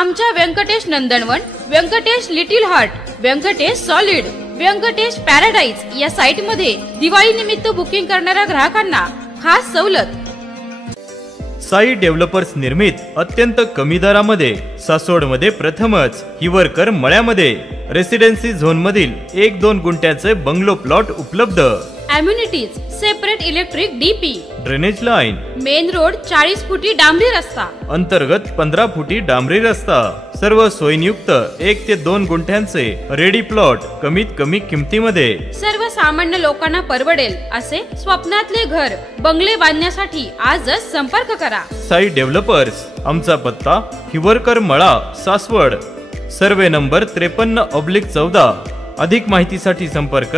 आमच्या Venkatesh Nandanvan, Venkatesh little heart, Venkatesh solid, Venkatesh paradise या site मध्ये दिवाळी निमित्त बुकिंग करणाऱ्या ग्राहकांना खास सवलत। साई डेव्हलपर्स निर्मित अत्यंत कमी दरामध्ये सासवडमध्ये प्रथमच हिवरकर मळ्यामध्ये रेसिडेन्सी झोन मधील 1-2 गुंठ्याचे बंगलो प्लॉट उपलब्ध। Amenities separate electric DP, drainage line, main road 40 फुटी डांबरी रस्ता, अंतर्गत 15 फुटी डांबरी रस्ता, सर्व सोयीयुक्त 1 ते 2 गुंठ्यांचे रेडी प्लॉट कमीत कमी किमतीमध्ये। सर्वसामान्य लोकांना परवडेल असे स्वप्नातले घर बंगले बांधण्यासाठी आजच संपर्क करा। साई डेव्हलपर्स, आमचा पत्ता हिवरकर मळा, सासवड, सर्वे नंबर 53/14। अधिक माहितीसाठी संपर्क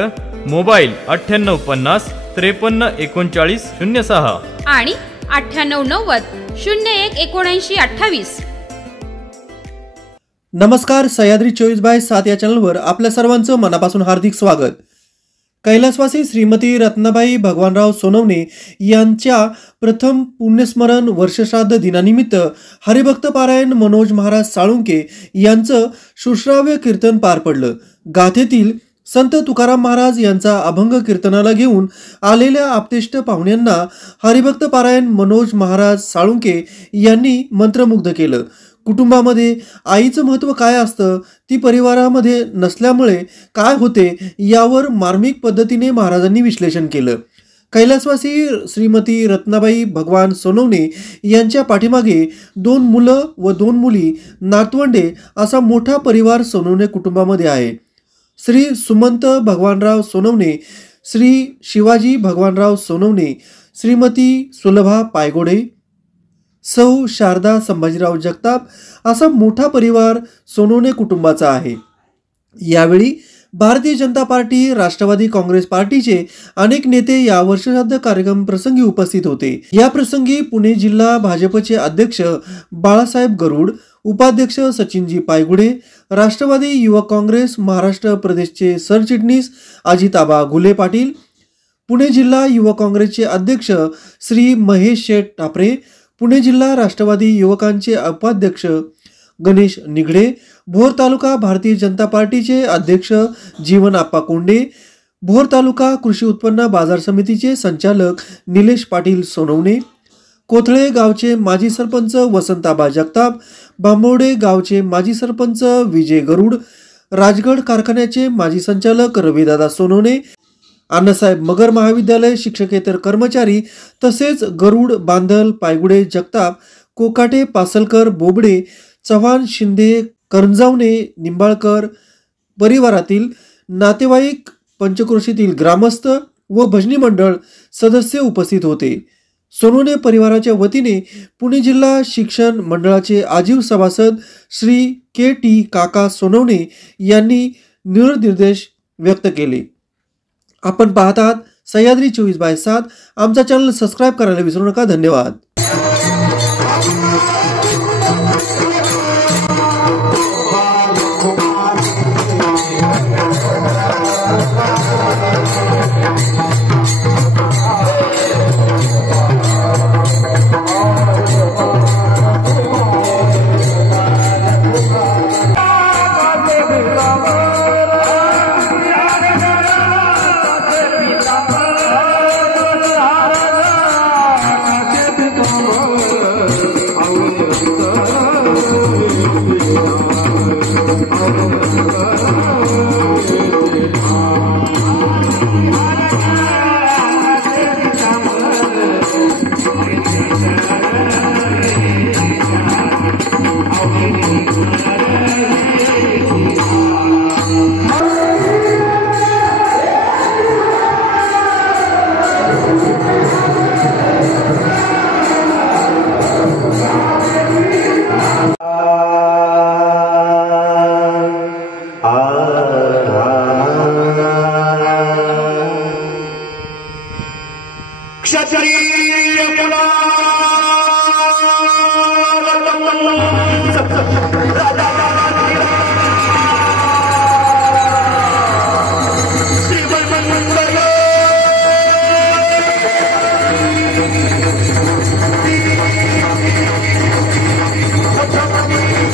मोबाईल 9850 53 39 06 आणि 9890 01 79 28। नमस्कार, सह्याद्री 24/7 या चॅनलवर आपल्या सर्वांचं मनापासून हार्दिक स्वागत। कैलासवासी श्रीमती रत्नाबाई भगवानराव सोनवणे यांच्या प्रथम पुण्यस्मरण वर्षश्राद्ध दिनानिमित्त हरिभक्त पारायण मनोज महाराज साळुंके यांचं सुश्राव्य कीर्तन पार पडलं। गाथेतील संत तुकाराम महाराज यांचा अभंग कीर्तनाला घेऊन आलेल्या आप्तेष्ट पाहुण्यांना हरिभक्त पारायण मनोज महाराज साळुंके यांनी मंत्रमुग्ध केलं। कुटुंबामध्ये आईचं महत्त्व काय असतं, ती परिवारामध्ये नसल्यामुळे काय होते यावर मार्मिक पद्धतीने महाराजांनी विश्लेषण केलं। कैलासवासी श्रीमती रत्नाबाई भगवान सोनवणे यांच्या पाठीमागे 2 मुलं व 2 मुली, नातवंडे असा मोठा परिवार सोनवणे कुटुंबामध्ये आहे। श्री सुमंत भगवानराव सोनवणे, श्री शिवाजी भगवानराव सोनवणे, श्रीमती सुलभा पायगोडे, सौ शारदा संभाजीराव जगताप असा मोठा परिवार सोनवणे कुटुंबाचा आहे। यावेळी भारतीय जनता पार्टी, राष्ट्रवादी काँग्रेस पार्टीचे अनेक नेते या वर्षश्राद्ध कार्यक्रम प्रसंगी उपस्थित होते। या प्रसंगी पुणे जिल्हा भाजपचे अध्यक्ष बाळासाहेब गरुड, उपाध्यक्ष सचिनजी पायगुडे, राष्ट्रवादी युवक काँग्रेस महाराष्ट्र प्रदेशचे सरचिटणीस अजिताबा घुले पाटील, पुणे जिल्हा युवक काँग्रेसचे अध्यक्ष श्री महेश शेठ टापरे, पुणे जिल्हा राष्ट्रवादी युवकांचे उपाध्यक्ष गणेश निगडे, भोर तालुका भारतीय जनता पार्टीचे अध्यक्ष जीवन आप्पा कोंडे, भोर तालुका कृषी उत्पन्न बाजार समितीचे संचालक निलेश पाटील सोनवणे, कोथळे गावचे माजी सरपंच वसंताबा जगताप, बांबवडे गावचे माजी सरपंच विजय गरुड, राजगड कारखान्याचे माजी संचालक रविदादा सोनवणे, अण्णासाहेब मगर महाविद्यालय शिक्षकेतर कर्मचारी तसेच गरुड, बांधल, पायगुडे, जगताप, कोकाटे, पासलकर, बोबडे, चव्हाण, शिंदे, करंजावणे, निंबाळकर परिवारातील नातेवाईक, पंचक्रोशीतील ग्रामस्थ व भजनी मंडळ सदस्य उपस्थित होते। सोनवणे परिवाराच्या वतीने पुणे जिल्हा शिक्षण मंडळाचे आजीव सभासद श्री के.टी. काका सोनवणे यांनी निर्देश व्यक्त केले। आपण पाहत आहात सह्याद्री 24/7। आमचा चॅनल सबस्क्राइब करायला विसरू नका। धन्यवाद।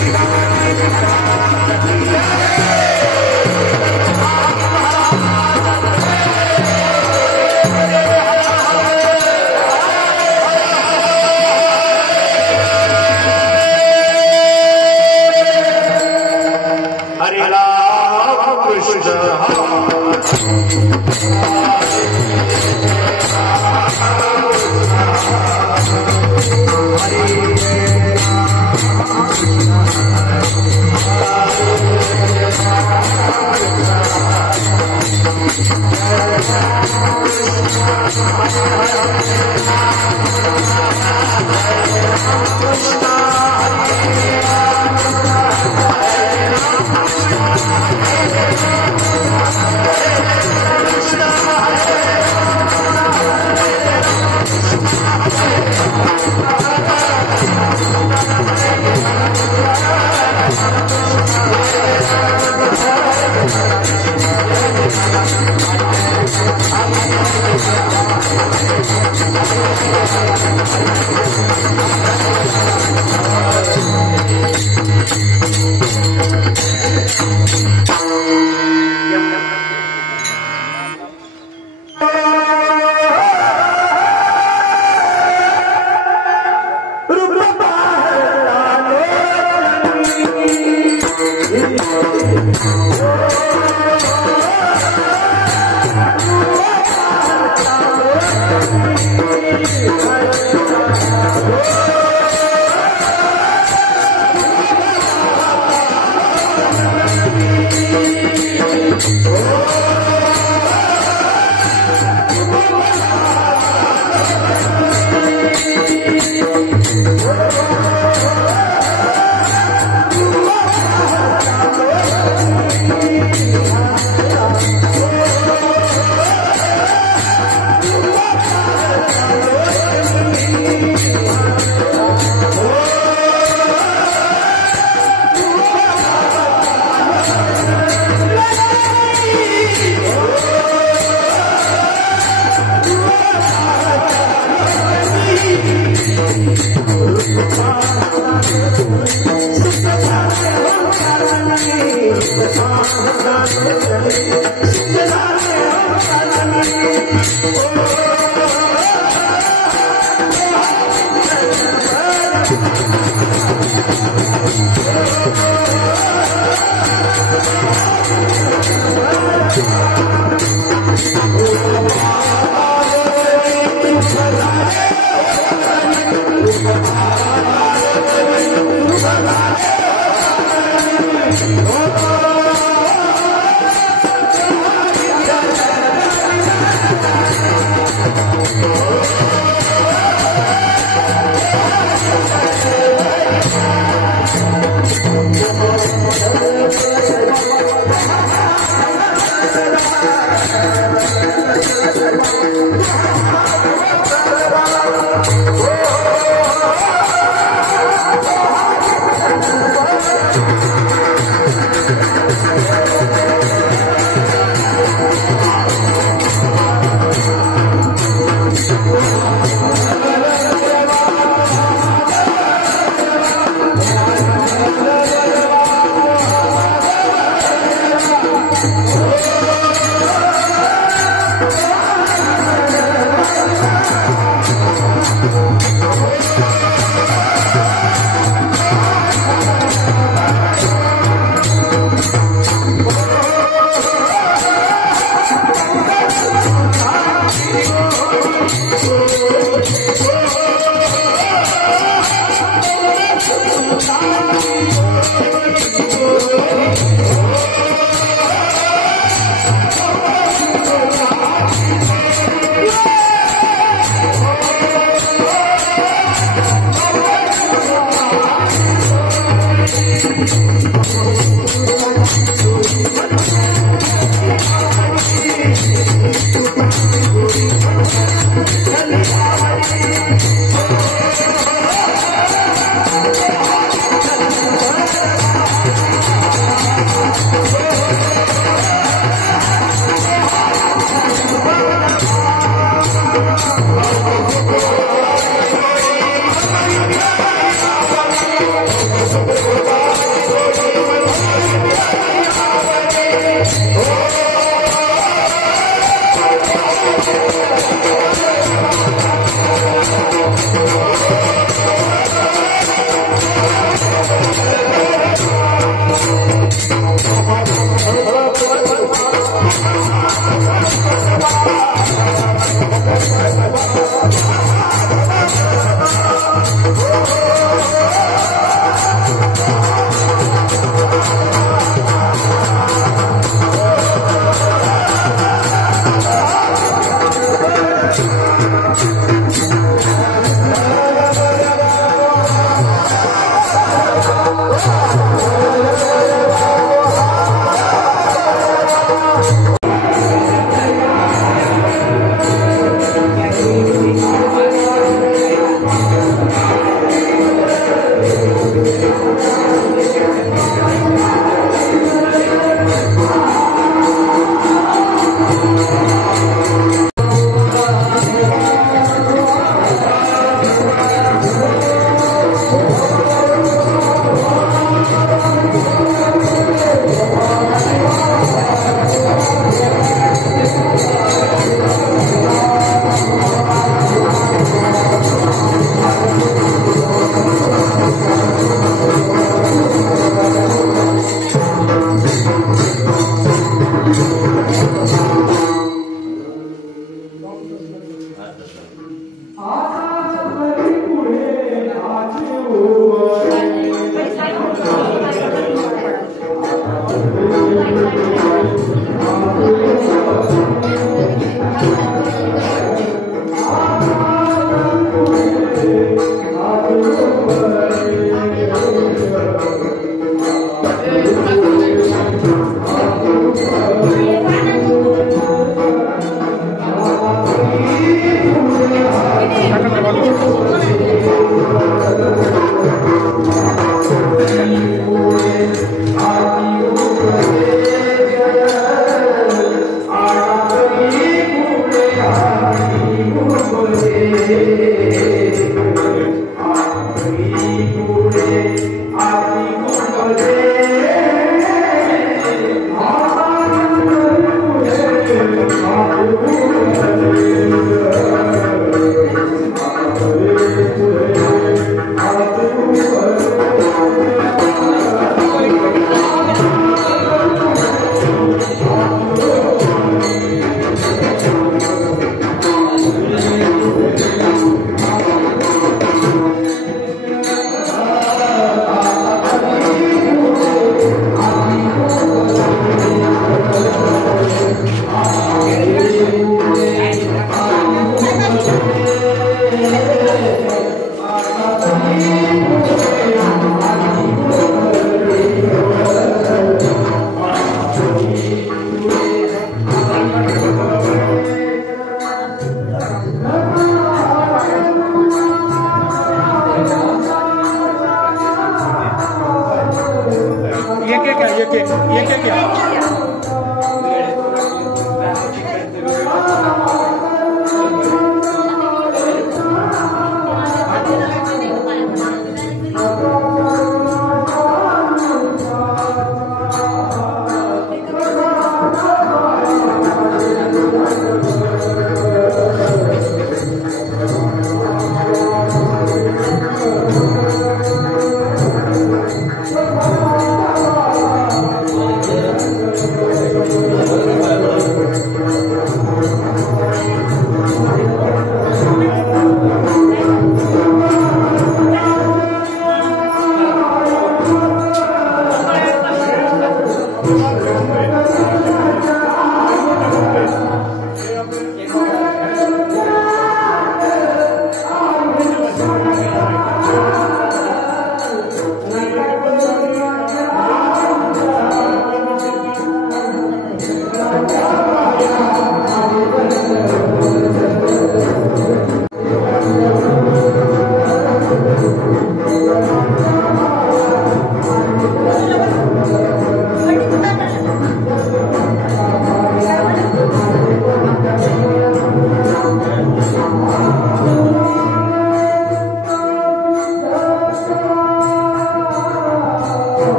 Thank you.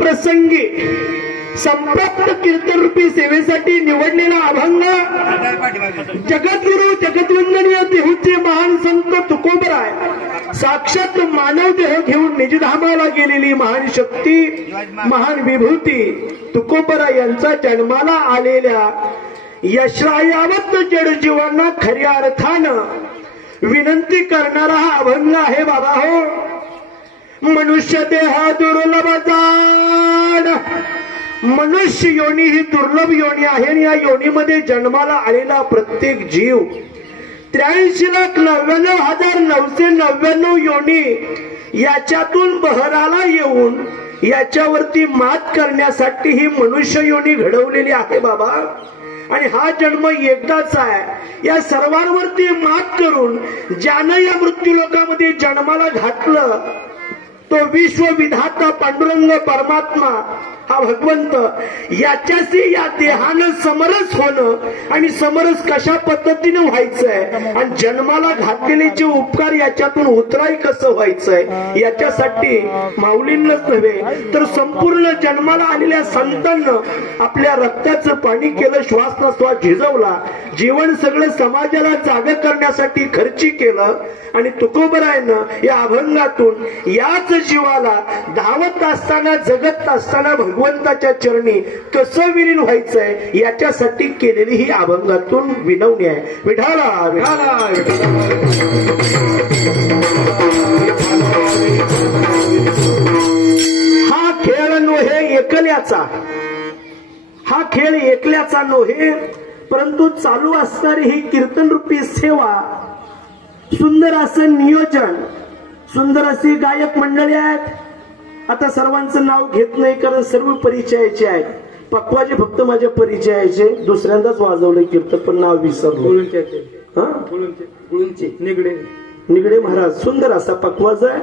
प्रसंगी संप्राप्त कीर्तनरूपी सेवेसाठी निवडलेला अभंग जगद्गुरु जगद्वंदनीय देहूचे महान संत तुकोबराय साक्षात मानव देह घेऊन निजधामाला गेलेली महान शक्ती महान विभूती तुकोबराय यांचा जन्माला आलेल्या यशरायावत जडजीवांना खऱ्या अर्थानं विनंती करणारा हा अभंग आहे बाबा हो. मनुष्य देह दुर्लभ जाण, मनुष्य योनी ही दुर्लभ योनी आहे आणि या योनीमध्ये जन्माला आलेला प्रत्येक जीव 83,99,999 योनी याच्यातून बहराला येऊन याच्यावरती मात करण्यासाठी ही मनुष्य योनी घडवलेली आहे बाबा. आणि हा जन्म एकदाच आहे. या सर्वांवरती मात करून ज्यानं या मृत्यूलोकामध्ये जन्माला घातलं तो विश्वविधाता पांडुरंग परमात्मा हा भगवंत याच्याशी या देहानं समरस होणं आणि समरस कशा पद्धतीने व्हायचंय आणि जन्माला घातलेले जे उपकार याच्यातून उतराई कसं व्हायचंय याच्यासाठी माऊलींनाच नव्हे तर संपूर्ण जन्माला आलेल्या संतांना आपल्या रक्ताचं पाणी केलं, श्वास न श्वास झिजवला. जीवन सगळं समाजाला जाग करण्यासाठी खर्ची केलं आणि तुकोबरायनं या अभंगातून याच जीवाला धावत असताना जगत असताना भगवंताच्या चरणी कसं विलीन व्हायचंय याच्यासाठी केलेली ही अभंगातून विनवणी आहे. विठाला विठाला हा खेळ नव्हे एकल्याचा, हा खेळ एकल्याचा नव्हे, परंतु चालू असणारी ही कीर्तन रूपी सेवा, सुंदर असं नियोजन, सुंदर अशी गायक मंडळी आहेत. आता सर्वांचं नाव घेत नाही कारण सर्व परिचयाचे आहेत. पक्वाचे फक्त माझ्या परिचयाचे, दुसऱ्यांदाच वाजवलं कीर्तन पण नाव विसरलो. निगडे महाराज सुंदर असा पक्वाज आहे.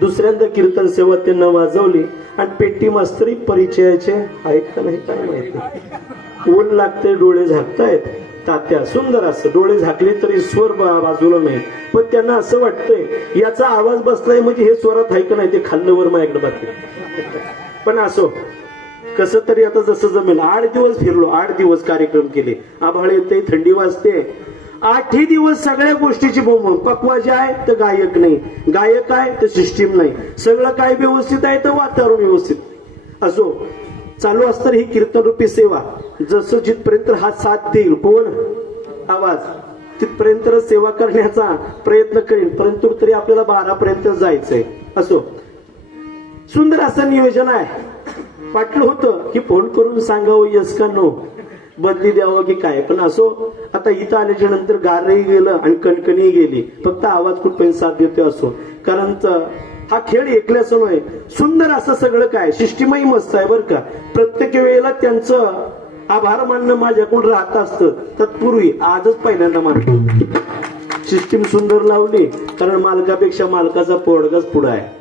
दुसऱ्यांदा कीर्तन सेवा त्यांना वाजवली आणि पेटी मास्तरी परिचयाचे आहेत का नाही काय माहिती. ऊन लागते डोळे झाकतायत तात्या, सुंदर असं डोळे झाकले तरी स्वर बाजूला नाही, पण त्यांना असं वाटतंय याचा आवाज बसलाय म्हणजे हे स्वरात आहे का नाही ते खाल्लंवर माझ्याकडे बाकी. पण असो कसं तरी आता जसं जमेल. 8 दिवस फिरलो, 8 दिवस कार्यक्रम केले. आभाळ येते, थंडी वाजते, 8ही दिवस सगळ्या गोष्टीची बोंब. पक्वाजी आहे तर गायक नाही, गायक आहे तर सिस्टीम नाही, सगळं काय व्यवस्थित आहे तर वातावरण व्यवस्थित. असो चालू असतं ही कीर्तन रूपी सेवा. जसं जिथपर्यंत हा साथ देईल कोण आवाज तिथपर्यंत सेवा करण्याचा प्रयत्न करेल, परंतु तरी आपल्याला 12 पर्यंत जायचंय. असो सुंदर असं नियोजन आहे. वाटलं होतं की फोन करून सांगावं यस का नो, बदली द्यावं की काय, पण असो आता इथं आल्याच्या नंतर गारही गेलं आणि कणकणी गेली, फक्त आवाज कुठपर्यंत साथ देतोय. असो कारण हा खेळ ऐकल्याचं नाही, सुंदर असं सगळं काय सिस्टीमही मस्त आहे बरं का. प्रत्येक वेळेला त्यांचं आभार मानणं माझ्याकडून राहत असतं. तत्पूर्वी आजच पहिल्यांदा मानतो सिस्टीम सुंदर लावली, कारण मालकापेक्षा मालकाचा पोडगाच पुढा आहे.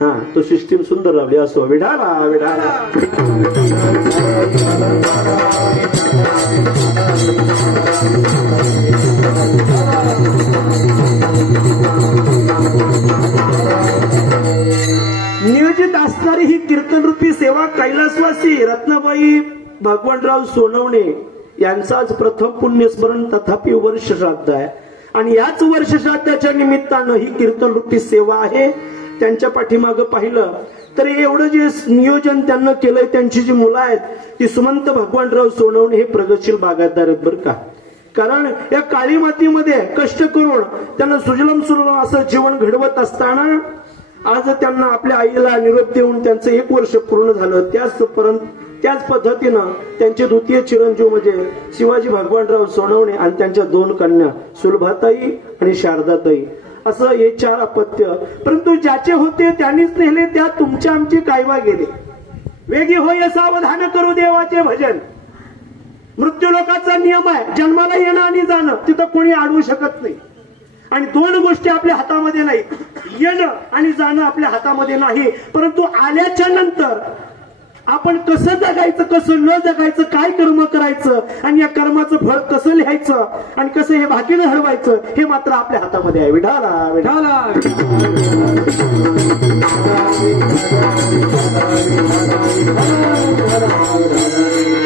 हा तो सिस्टीम सुंदर लावली. असो विढाला विढाला नियोजित असणारी ही कीर्तन रूपी सेवा कैलासवासी रत्नाबाई भगवानराव सोनवणे यांचं आज प्रथम पुण्यस्मरण तथापि वर्ष श्राद्ध आहे. आणि याच वर्ष श्राद्धाच्या निमित्तानं ही कीर्तन रूपी सेवा आहे. त्यांच्या पाठीमागं पाहिलं तर एवढं जे नियोजन त्यांना केलंय, त्यांची जी मुलं आहेत ती सुमंत भगवानराव सोनवणे हे प्रगतशील बागायतदार आहेत बरं का. कारण या काळी मातीमध्ये कष्ट करून त्यांना सुजलम सुलम असं जीवन घडवत असताना आज त्यांना आपल्या आईला निरोप देऊन त्यांचं 1 वर्ष पूर्ण झालं. त्याच पद्धतीनं त्यांचे द्वितीय चिरंजीव म्हणजे शिवाजी भगवानराव सोनवणे आणि त्यांच्या 2 कन्या सुलभाताई आणि शारदाताई, असं हे 4 अपत्य. परंतु ज्याचे होते त्यांनीच नेले, त्या तुमच्या आमची कायवा गेले. वेगी होय सावधान करू देवाचे भजन. मृत्यू लोकाचा नियम आहे, जन्माला येणं आणि जाणं, तिथं कोणी अडवू शकत नाही. आणि 2 गोष्टी आपल्या हातामध्ये नाही, येणं आणि जाणं आपल्या हातामध्ये नाही. परंतु आल्याच्या नंतर आपण कसं जगायचं, कसं न जगायचं, काय कर्म करायचं आणि या कर्माचं फळ कसं लिहायचं आणि कसं हे भाग्यानं घडवायचं हे मात्र आपल्या हातामध्ये आहे. विठाला विठाला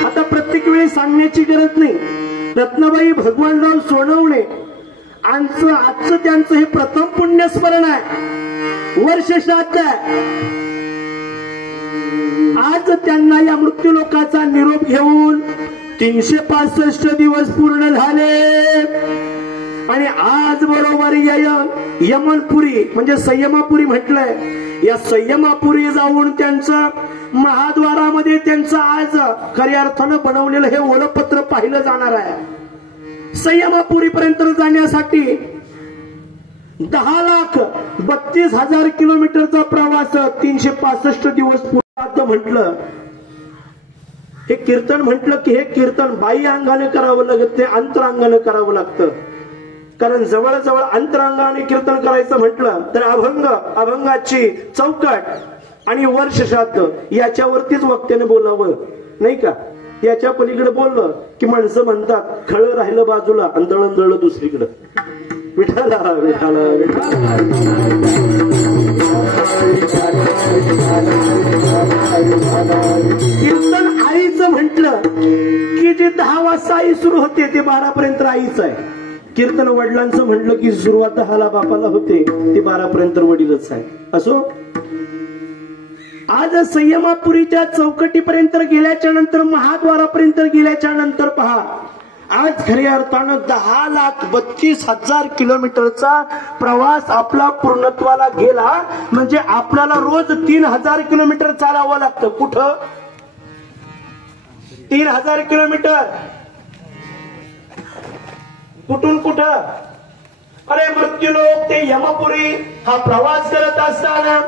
आता प्रत्येक वेळी सांगण्याची गरज नाही. रत्नाबाई भगवानराव सोनवणे आजचं त्यांचं हे प्रथम पुण्यस्मरण आहे, वर्ष श्राद्ध आहे. आज त्यांना या मृत्यू लोकाचा निरोप घेऊन 365 दिवस पूर्ण झाले. आणि आज बरोबर यमनपुरी म्हणजे संयमापुरी म्हटलंय, या संयमापुरी जाऊन त्यांचं महाद्वारामध्ये त्यांचं आज खऱ्या अर्थानं बनवलेलं हे ओळखपत्र पाहिलं जाणार आहे. संयमापुरी पर्यंत जाण्यासाठी 10,32,000 किलोमीटरचा प्रवास 365 दिवस पूर्ण म्हटलं. हे कीर्तन म्हटलं की हे कीर्तन बाह्य अंगाने करावं लागत नाही, अंतरांगाने करावं लागतं. कारण जवळजवळ अंतरांगाने कीर्तन करायचं म्हटलं तर अभंगाची चौकट आणि वर्ष श्राद्ध याच्यावरतीच वक्त्याने बोलावं नाही का. याच्या पलीकडे बोललं की माणसं म्हणतात खळं राहिलं बाजूला आणि दळण दुसरीकडं. विठाला विठाला विठाला कीर्तन आई आईचं म्हटलं की जे 10 वाजता आई सुरू होते ते 12 पर्यंत आईच आहे. कीर्तन वडिलांचं म्हटलं की सुरुवात 10ला बापाला होते ते 12 पर्यंत वडीलच आहे. असो, आज संयमापुरीच्या चौकटीपर्यंत गेल्याच्या नंतर, महाद्वारापर्यंत गेल्याच्या नंतर पहा, आज खऱ्या अर्थानं 10,32,000 किलोमीटरचा प्रवास आपला पूर्णत्वाला गेला. म्हणजे आपल्याला रोज 3,000 किलोमीटर चालावं लागतं. कुठं 3,000 किलोमीटर? कुठून कुठं? अरे मृत्यूलोक ते यमपुरी हा प्रवास करत असताना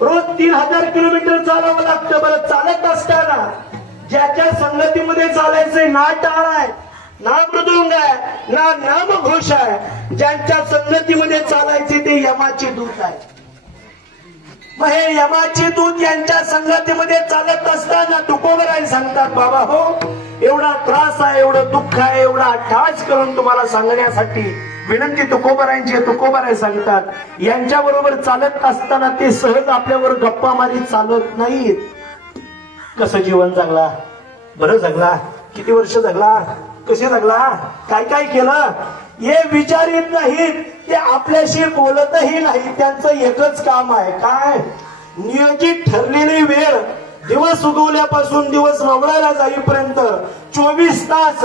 रोज 3,000 किलोमीटर चालावं लागतं. बरं, चालत असताना ज्याच्या संगतीमध्ये चालायचंय, ना टाळ आहे, ना मृदुंग आहे, ना नामघोष आहे, ज्यांच्या संगतीमध्ये चालायचे ते यमाचे दूत आहे. मग हे यमाचे दूत यांच्या संगतीमध्ये चालत असताना तुकोबराय सांगतात, बाबा हो, एवढा त्रास आहे, एवढं दुःख आहे, एवढा अट्टास करून तुम्हाला सांगण्यासाठी विनंती तुकोबरायांची. तुकोबराय सांगतात, यांच्या बरोबर चालत असताना ते सहज आपल्यावर गप्पा मारीत चालत नाहीत. कसं जीवन जगला, बरं जगला, किती वर्ष जगला, कसे जगला, काय काय केलं, हे विचारित नाहीत. ते आपल्याशी बोलतही नाही. त्यांचं एकच काम आहे, काय, नियोजित ठरलेली वेळ, दिवस उगवल्यापासून दिवस मावळायला जाईपर्यंत 24 तास,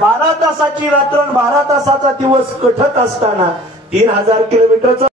12 तासाची रात्र, 12 तासाचा दिवस कटत असताना 3,000 किलोमीटरचा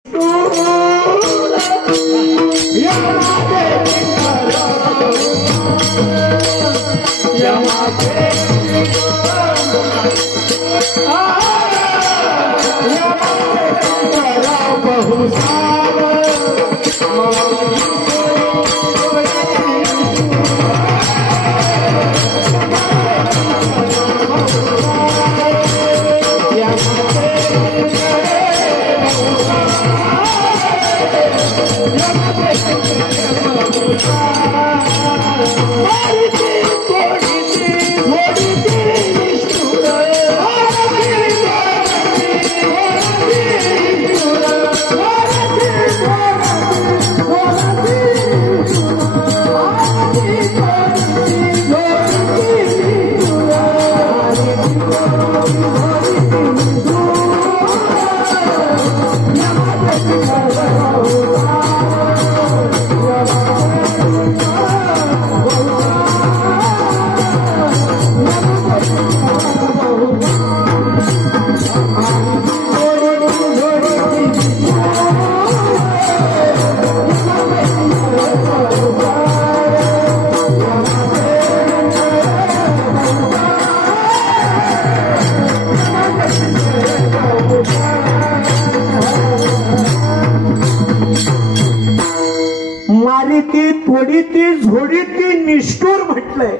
ती झोडीती निष्ठूर म्हटलंय.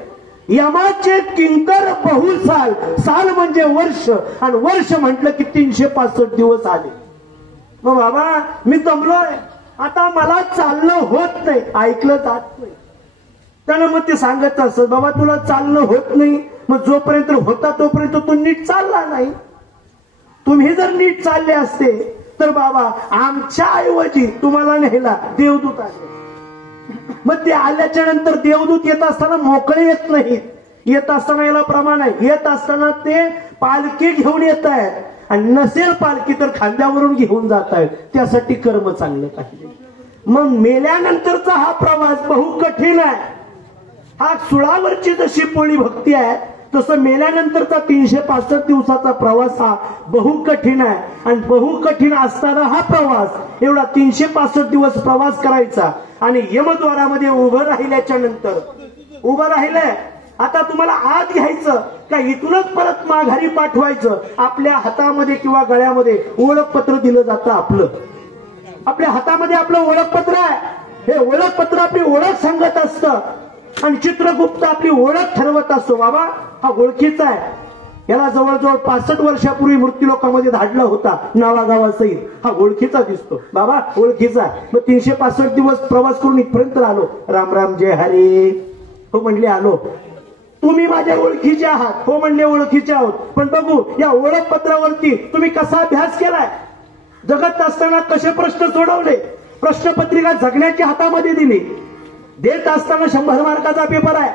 यमाचे किंकर बहुसाल, साल म्हणजे वर्ष, आणि वर्ष म्हटलं की 365 दिवस आले. मग बाबा मी दमलोय, आता मला चालणं होत नाही, ऐकलं जात नाही. त्यानं मग ते सांगत असत, बाबा तुला चालणं होत नाही, मग जोपर्यंत होता तोपर्यंत तू नीट चालला नाही. तुम्ही जर नीट चालले असते तर बाबा आमच्या ऐवजी तुम्हाला न्यायला देवदूत आले. मग ते आल्याच्या नंतर देवदूत येत असताना मोकळे येत नाहीत. येत असताना याला प्रमाण आहे, येत असताना ते पालखी घेऊन येत आहेत, आणि नसेल पालखी तर खांद्यावरून घेऊन जात आहेत. त्यासाठी कर्म चांगलं पाहिजे. मग मेल्यानंतरचा हा प्रवास बहु कठीण आहे. हा सुळावरची जशी पोळी भक्ती आहे, तसं मेल्यानंतरचा 365 दिवसाचा प्रवास हा बहु कठीण आहे. आणि बहु कठीण असताना हा प्रवास, एवढा 365 दिवस प्रवास करायचा, आणि यमद्वारामध्ये उभं राहिल्याच्या नंतर, उभं राहिलंय, आता तुम्हाला आत घ्यायचं का इथूनच परत माघारी पाठवायचं. आपल्या हातामध्ये किंवा गळ्यामध्ये ओळखपत्र दिलं जातं. आपल्या हातामध्ये आपलं ओळखपत्र आहे. हे ओळखपत्र आपली ओळख सांगत असतं, आणि चित्रगुप्त आपली ओळख ठरवत असतो. बाबा हा ओळखीचा आहे, याला जवळजवळ 65 वर्षापूर्वी मृत्यूलोकामध्ये धाडला होता नावागावासहित. हा ओळखीचा दिसतो, बाबा ओळखीचा. मग 365 दिवस प्रवास करून इथपर्यंत आलो. राम राम जय हरी, हो म्हणले आलो. तुम्ही माझ्या ओळखीचे आहात, हो म्हणले ओळखीचे आहोत. पण बघू या ओळखपत्रावरती तुम्ही कसा अभ्यास केलाय, जगत असताना कसे प्रश्न सोडवले, प्रश्नपत्रिका जगण्याच्या हातामध्ये दिली. देत असताना 100 मार्काचा पेपर आहे.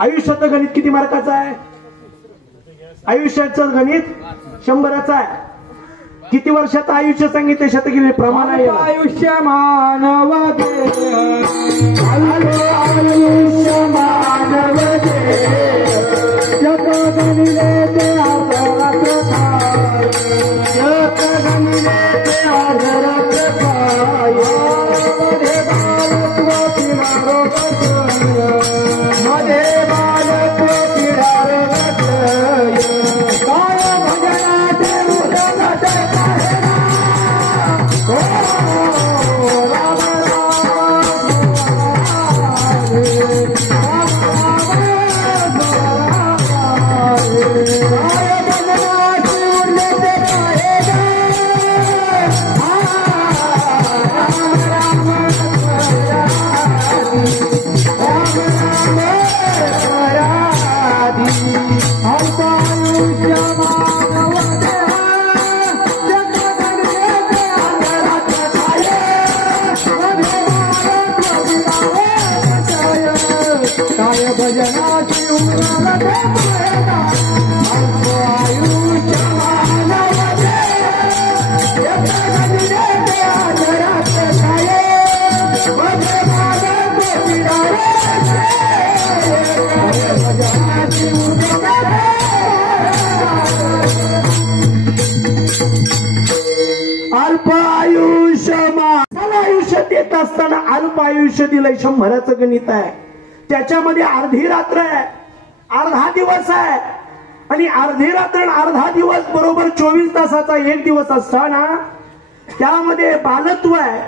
आयुष्याचं गणित किती मार्काचं आहे? आयुष्याचं गणित 100चं आहे. किती वर्षाचं आयुष्य सांगितले? शतकी प्रमाण आहे. आयुष्य मानव आयुष्य मानव अल्प आयुष्य देत असताना अल्प आयुष्य दिलंय. 100चं गणित आहे. त्याच्यामध्ये अर्धी रात्र आहे, अर्धा दिवस आहे. आणि अर्धी रात्र आणि अर्धा दिवस बरोबर 24 तासाचा एक दिवस असताना त्यामध्ये बालत्व आहे,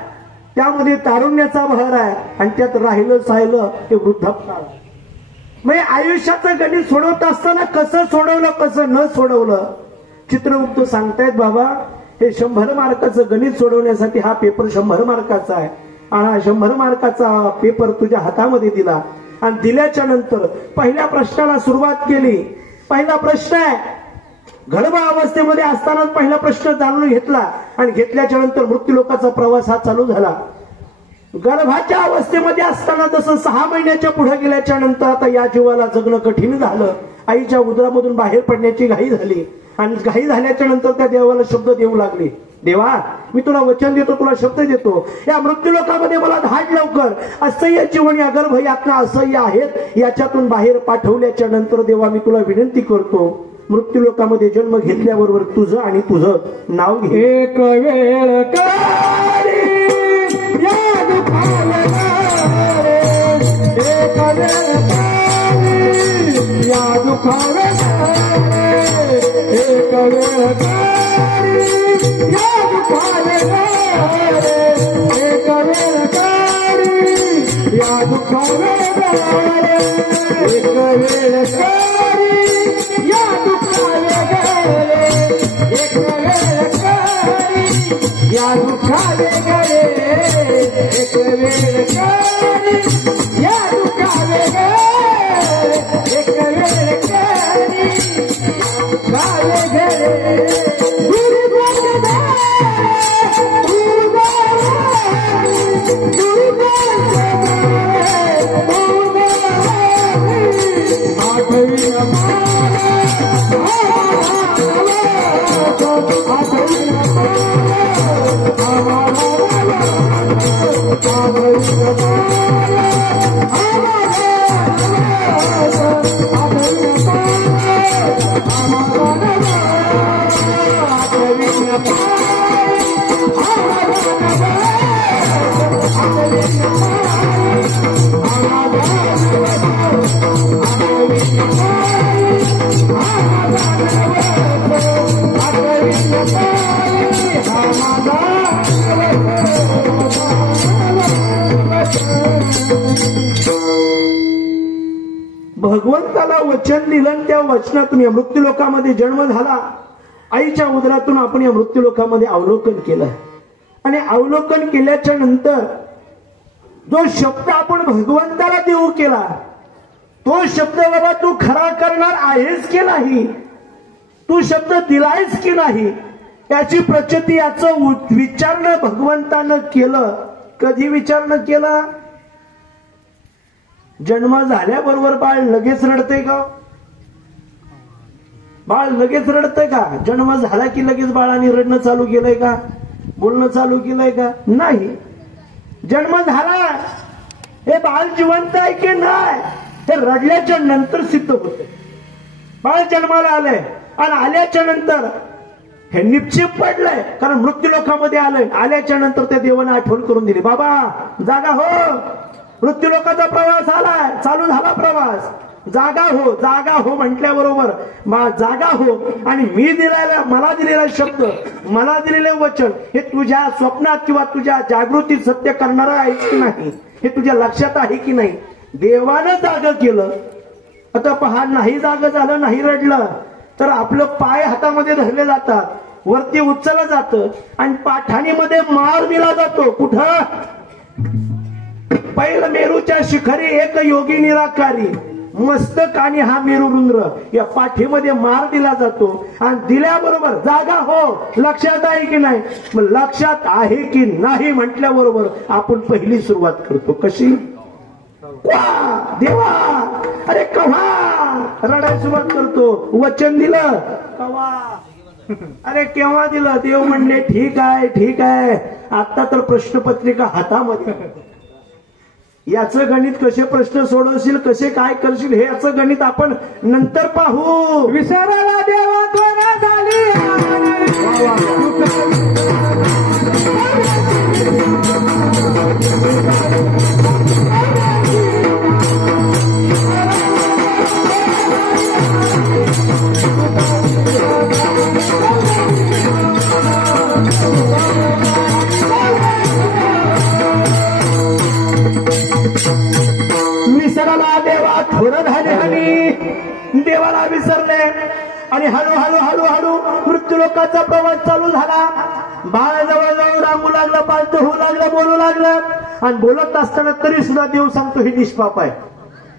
त्यामध्ये तारुण्याचा भर आहे आणि त्यात राहिलं साहिलं ते वृद्धापकाळ. म्हणजे आयुष्याचं गणित सोडवत असताना कसं सोडवलं कसं न सोडवलं चित्रगुप्त सांगतायत. बाबा हे 100 मार्काचं गणित सोडवण्यासाठी हा पेपर 100 मार्काचा आहे. आणि हा 100 मार्काचा पेपर तुझ्या हातामध्ये दिला आणि दिल्याच्या नंतर पहिल्या प्रश्नाला सुरुवात केली. पहिला प्रश्न आहे, गर्भ अवस्थेमध्ये असतानाच पहिला प्रश्न जाणून घेतला आणि घेतल्याच्या नंतर मृत्यूलोकाचा प्रवास हा चालू झाला. गर्भाच्या अवस्थेमध्ये असताना जसं 6 महिन्याच्या पुढे गेल्याच्या नंतर आता या जीवाला जगणं कठीण झालं. आईच्या उदरामधून बाहेर पडण्याची घाई झाली आणि घाई झाल्याच्या नंतर त्या देवाला शब्द देऊ लागले, देवा मी तुला वचन देतो, तुला शब्द देतो, या मृत्यूलोकामध्ये मला धाड लवकर. असह्य जीवन या गर्भ यातना असह्य आहेत, याच्यातून बाहेर पाठवल्याच्या नंतर देवा मी तुला विनंती करतो, मृत्यूलोकामध्ये जन्म घेतल्याबरोबर तुझं आणि तुझं नाव घे. एक वेळ भगवंताला वचन दिलं, त्या वचनातून या मृत्यूलोकामध्ये जन्म झाला. आईच्या उदरातून आपण या मृत्यूलोकामध्ये अवलोकन केलं आणि अवलोकन केल्याच्या नंतर जो शब्द आपण भगवंताला देऊ केला, तो शब्द बाबा तू खरा करणार आहेस की नाही, तू शब्द दिलायस की नाही, याची प्रचिती याचं विचारणं भगवंतानं केलं. कधी विचारणं केलं? जन्म झाल्याबरोबर बाळ लगेच रडतंय का? बाळ लगेच रडतंय का? जन्म झाला की लगेच बाळाने रडणं चालू केलंय का? बोलणं चालू केलंय का? नाही. जन्म झाला, हे बाळ जिवंत आहे की नाही हे रडल्याच्या नंतर सिद्ध होत. बाळ जन्माला आलंय आणि आल्याच्या नंतर हे निश्चित पडलंय, कारण मृत्यू लोकामध्ये आलंय. आल्याच्या नंतर त्या देवाने आठवण करून दिली, बाबा जागा हो, मृत्यू लोकाचा प्रवास आलाय, चालू झाला प्रवास, जागा हो. जागा हो म्हटल्याबरोबर जागा हो. आणि मला दिलेला शब्द, मला दिलेले वचन हे तुझ्या स्वप्नात किंवा तुझ्या जागृतीत सत्य करणारा आहे की नाही हे तुझ्या लक्षात आहे की नाही. देवानं जाग केलं. आता पहा, नाही जाग झालं, नाही रडलं तर आपलं पाय हातामध्ये धरले जातात, वरती उचललं जातं आणि पाठाणीमध्ये मार दिला जातो. कुठं? पहिलं मेरूच्या शिखरी एक योगी निराकारी, मस्तक आणि हा मेरुरुंद्र या पाठीमध्ये मार दिला जातो. आणि दिल्याबरोबर जागा हो, लक्षात आहे की नाही? मग लक्षात आहे की नाही म्हटल्याबरोबर आपण पहिली सुरुवात करतो. कशी? देवा, अरे कव्हा रडायला सुरुवात करतो. वचन दिलं कव्हा? अरे केव्हा दिलं? देव म्हणले ठीक आहे, ठीक आहे, आता तर प्रश्नपत्रिका हातामध्ये. याचं गणित कसे प्रश्न सोडवशील, कसे काय करशील हे याचं गणित आपण नंतर पाहू. विसरायला देवा द्वारा झाली. विसरला देवा थोर झाले आणि देवाला विसरले आणि हळूहळू हळूहळू मृत्यू लोकांचा प्रवास चालू झाला. बाळ जवळजवळ रांगू लागलं, पालत होऊ लागलं, बोलू लागलं. आणि बोलत असताना तरी सुद्धा देव सांगतो हे निष्पाप आहे,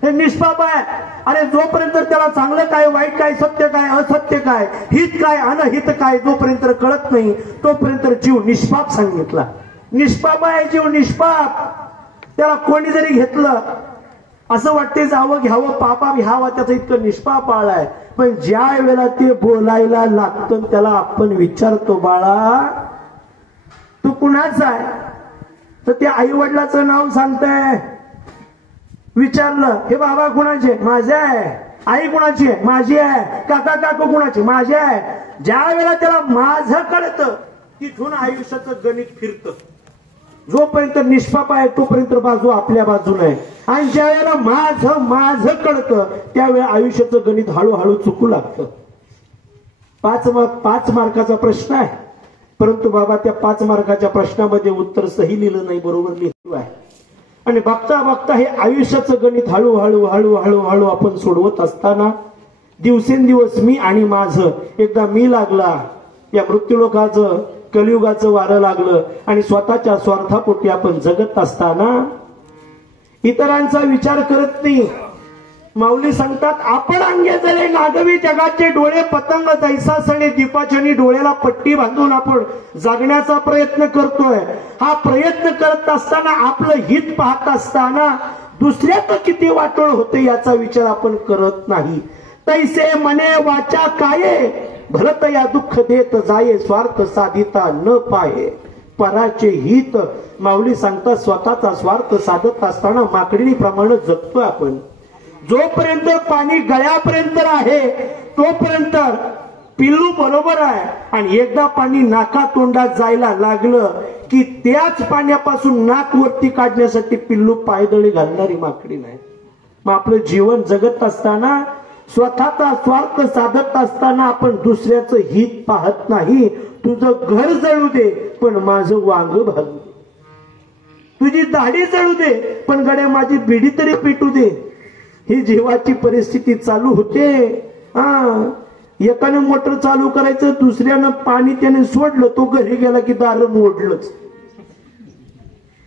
हे निष्पाप आहे. अरे जोपर्यंत त्याला चांगलं काय, वाईट काय, सत्य काय, असत्य काय, हित काय, अनहित काय जोपर्यंत कळत नाही तोपर्यंत जीव निष्पाप सांगितला. निष्पाप आहे जीव, निष्पाप. त्याला कोणी जरी घेतलं असं वाटते जावं घ्यावं, पापा घ्यावा, त्याचा इतकं निष्पाप बाळ आहे. पण ज्या वेळेला ते बोलायला लागतं त्याला आपण विचारतो, बाळा तू कुणाचा आहे? तर त्या आई वडिलाचं नाव सांगताय. विचारलं, हे बाबा कुणाचे? माझे आहे. आई कुणाची आहे? माझी आहे. काका काकू कुणाची? माझे आहे. ज्या वेळेला त्याला माझं कळतं तिथून आयुष्याचं गणित फिरतं. जोपर्यंत निष्पाप आहे तोपर्यंत बाजू आपल्या बाजूने आहे. आणि ज्या वेळेला माझं माझं कळतं त्यावेळेला आयुष्याचं गणित हळूहळू चुकू लागतं. 5 मार्काचा प्रश्न आहे, परंतु बाबा त्या 5 मार्काच्या प्रश्नामध्ये उत्तर सही लिहिलं नाही, बरोबर लिहिलं आहे. आणि बघता बघता हे आयुष्याचं गणित हळूहळू हळूहळू हळू आपण सोडवत असताना दिवसेंदिवस मी आणि माझं, एकदा मी लागला, या मृत्यूलोकाचं कलियुगाचं वारं लागलं आणि स्वतःच्या स्वार्थापोटी आपण जगत असताना इतरांचा विचार करत नाही. माऊली सांगतात, आपण अंगे जरे नागवी जगाचे डोळे पतंग जैसा सणे दीपाचनी, डोळ्याला पट्टी बांधून आपण जागण्याचा प्रयत्न करतोय. हा प्रयत्न करत असताना आपलं हित पाहत असताना दुसऱ्याचं किती वाटोळ होते याचा विचार आपण करत नाही. तैसे मने वाचा काये, भरत या दुःख देत जाये, स्वार्थ साधिता न पाये. पराचे हित, माऊली सांगतात स्वतःचा स्वार्थ साधत असताना माकडीप्रमाणे जगतो आपण. जोपर्यंत पाणी गळ्यापर्यंत आहे तोपर्यंत पिल्लू बरोबर आहे. आणि एकदा पाणी नाका तोंडात जायला लागलं की त्याच पाण्यापासून नाक वरती काढण्यासाठी पिल्लू पायदळी घालणारी माकडी नाही. मग आपलं जीवन जगत असताना स्वतःचा स्वार्थ साधत असताना आपण दुसऱ्याचं हित पाहत नाही. तुझं घर जळू दे पण माझं वांग भाजू दे, तुझी दाढी जळू दे पण गड्या माझी बिडी तरी पेटू दे. ही जीवाची परिस्थिती चालू होते. एकाने मोटर चालू करायचं, दुसऱ्यानं पाणी त्याने सोडलं, तो घरी गेला की दार मोडलंच.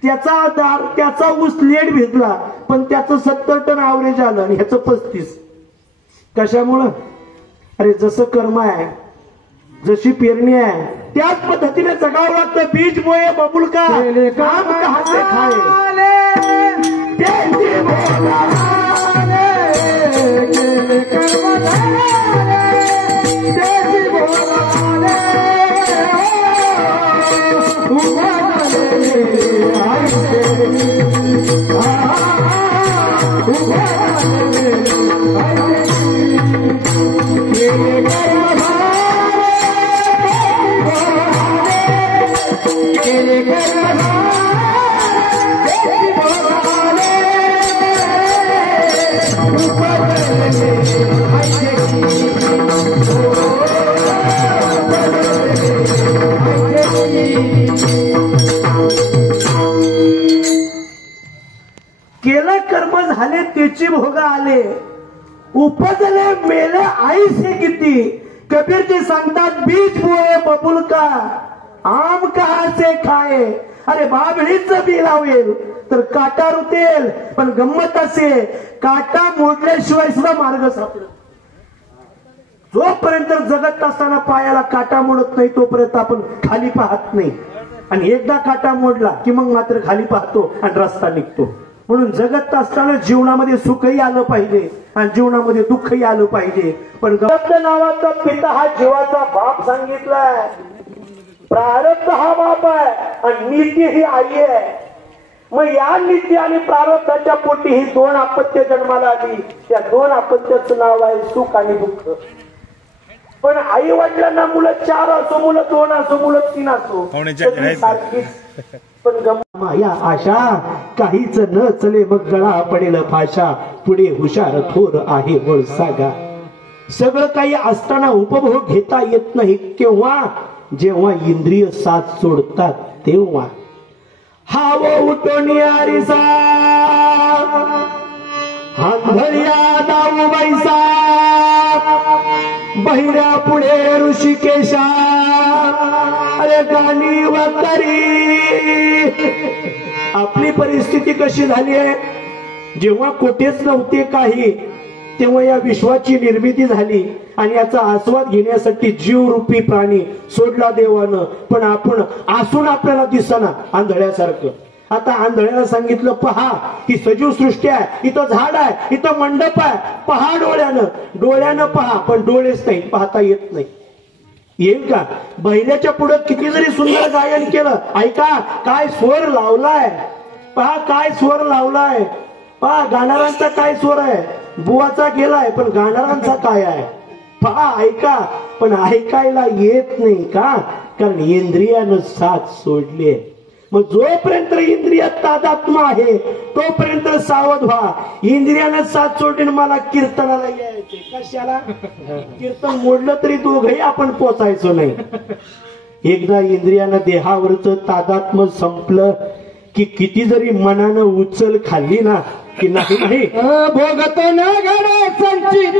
त्याचा ऊस लेट भिजला पण त्याचं 70 टन ॲव्हरेज आलं आणि ह्याचं 35. कशामुळं? अरे जसं कर्म आहे, जशी पेरणी आहे त्याच पद्धतीने जगावं लागतं. बीज बोये बबुल का, आम कहाँ से खाए. केलं कर्म झाले त्याची भोग आले, उपजले मेले आईसे किती. कबीर जी सांगतात बीज बोए बबुल का आम कहा से खाए. अरे बाभळीचं बी लावेल तर काटा रुतेल, पण गंमत असे काटा मोडल्याशिवाय सुद्धा मार्ग सापडत. जोपर्यंत जगत असताना पायाला काटा मोडत नाही तोपर्यंत आपण खाली पाहत नाही, आणि एकदा काटा मोडला की मग मात्र खाली पाहतो आणि रस्ता निघतो. म्हणून जगत असताना जीवनामध्ये सुखही आलं पाहिजे आणि जीवनामध्ये दुःखही आलं पाहिजे. पण गप्प नावाचा पिता हा जीवाचा बाप सांगितलाय. प्रारब्ध हा बाप आहे आणि नीती ही आई आहे. मग या नीती आणि प्रारब्धाच्या पोटी ही दोन अपत्य जन्माला आली. त्या दोन अपत्याचं नाव आहे सुख आणि दुःख. पण आई वडिलांना मुलं 4 असो, मुलं 2 असो, मुलं 3 असो, सारखीच. पण या आशा काहीच न चले मग गळा पडेल फाशा. पुढे हुशार थोर आहे बोल सागा. सगळं काही असताना उपभोग घेता येत नाही केव्हा, जेव्हा इंद्रिय साथ सोडतात तेव्हा. हाव उठून आरिसा आंधळ्या दाऊ बैसा, बहिऱ्या पुढे ऋषिकेशा. अरे गाणी वकरी. आपली परिस्थिती कशी झाली आहे, जेव्हा कुठेच नव्हते काही तेव्हा या विश्वाची निर्मिती झाली आणि याचा आस्वाद घेण्यासाठी जीवरूपी प्राणी सोडला देवानं. पण आपण असून आपल्याला दिसना आंधळ्यासारखं. आता आंधळ्याला सांगितलं पहा ही सजीव सृष्टी आहे, इथं झाड आहे, इथं मंडप आहे, पहा डोळ्यानं. डोळ्यानं पहा, पण डोळेच नाही, पाहता येत नाही. येईल का? बैलाच्या पुढे किती जरी सुंदर गायन केलं, ऐका काय स्वर लावलाय, पहा काय स्वर लावलाय, पहा गाणारांचा काय स्वर आहे. बुवाचा गेलाय पण गाणारांचा काय आहे पहा, ऐका. पण ऐकायला येत नाही का? कारण इंद्रियानं साथ सोडली. मग जोपर्यंत इंद्रियात तादात्म्य आहे तोपर्यंत सावध व्हा. इंद्रियानं साथ सोडून मला कीर्तनाला यायचे. कशाला? कीर्तन मोडलं तरी दोघही आपण पोचायचो नाही. एकदा इंद्रियानं देहावरचं तादात्म्य संपलं की किती जरी मनानं उचल खाल्ली ना की नाही नाही भोगतो ना घडे संचित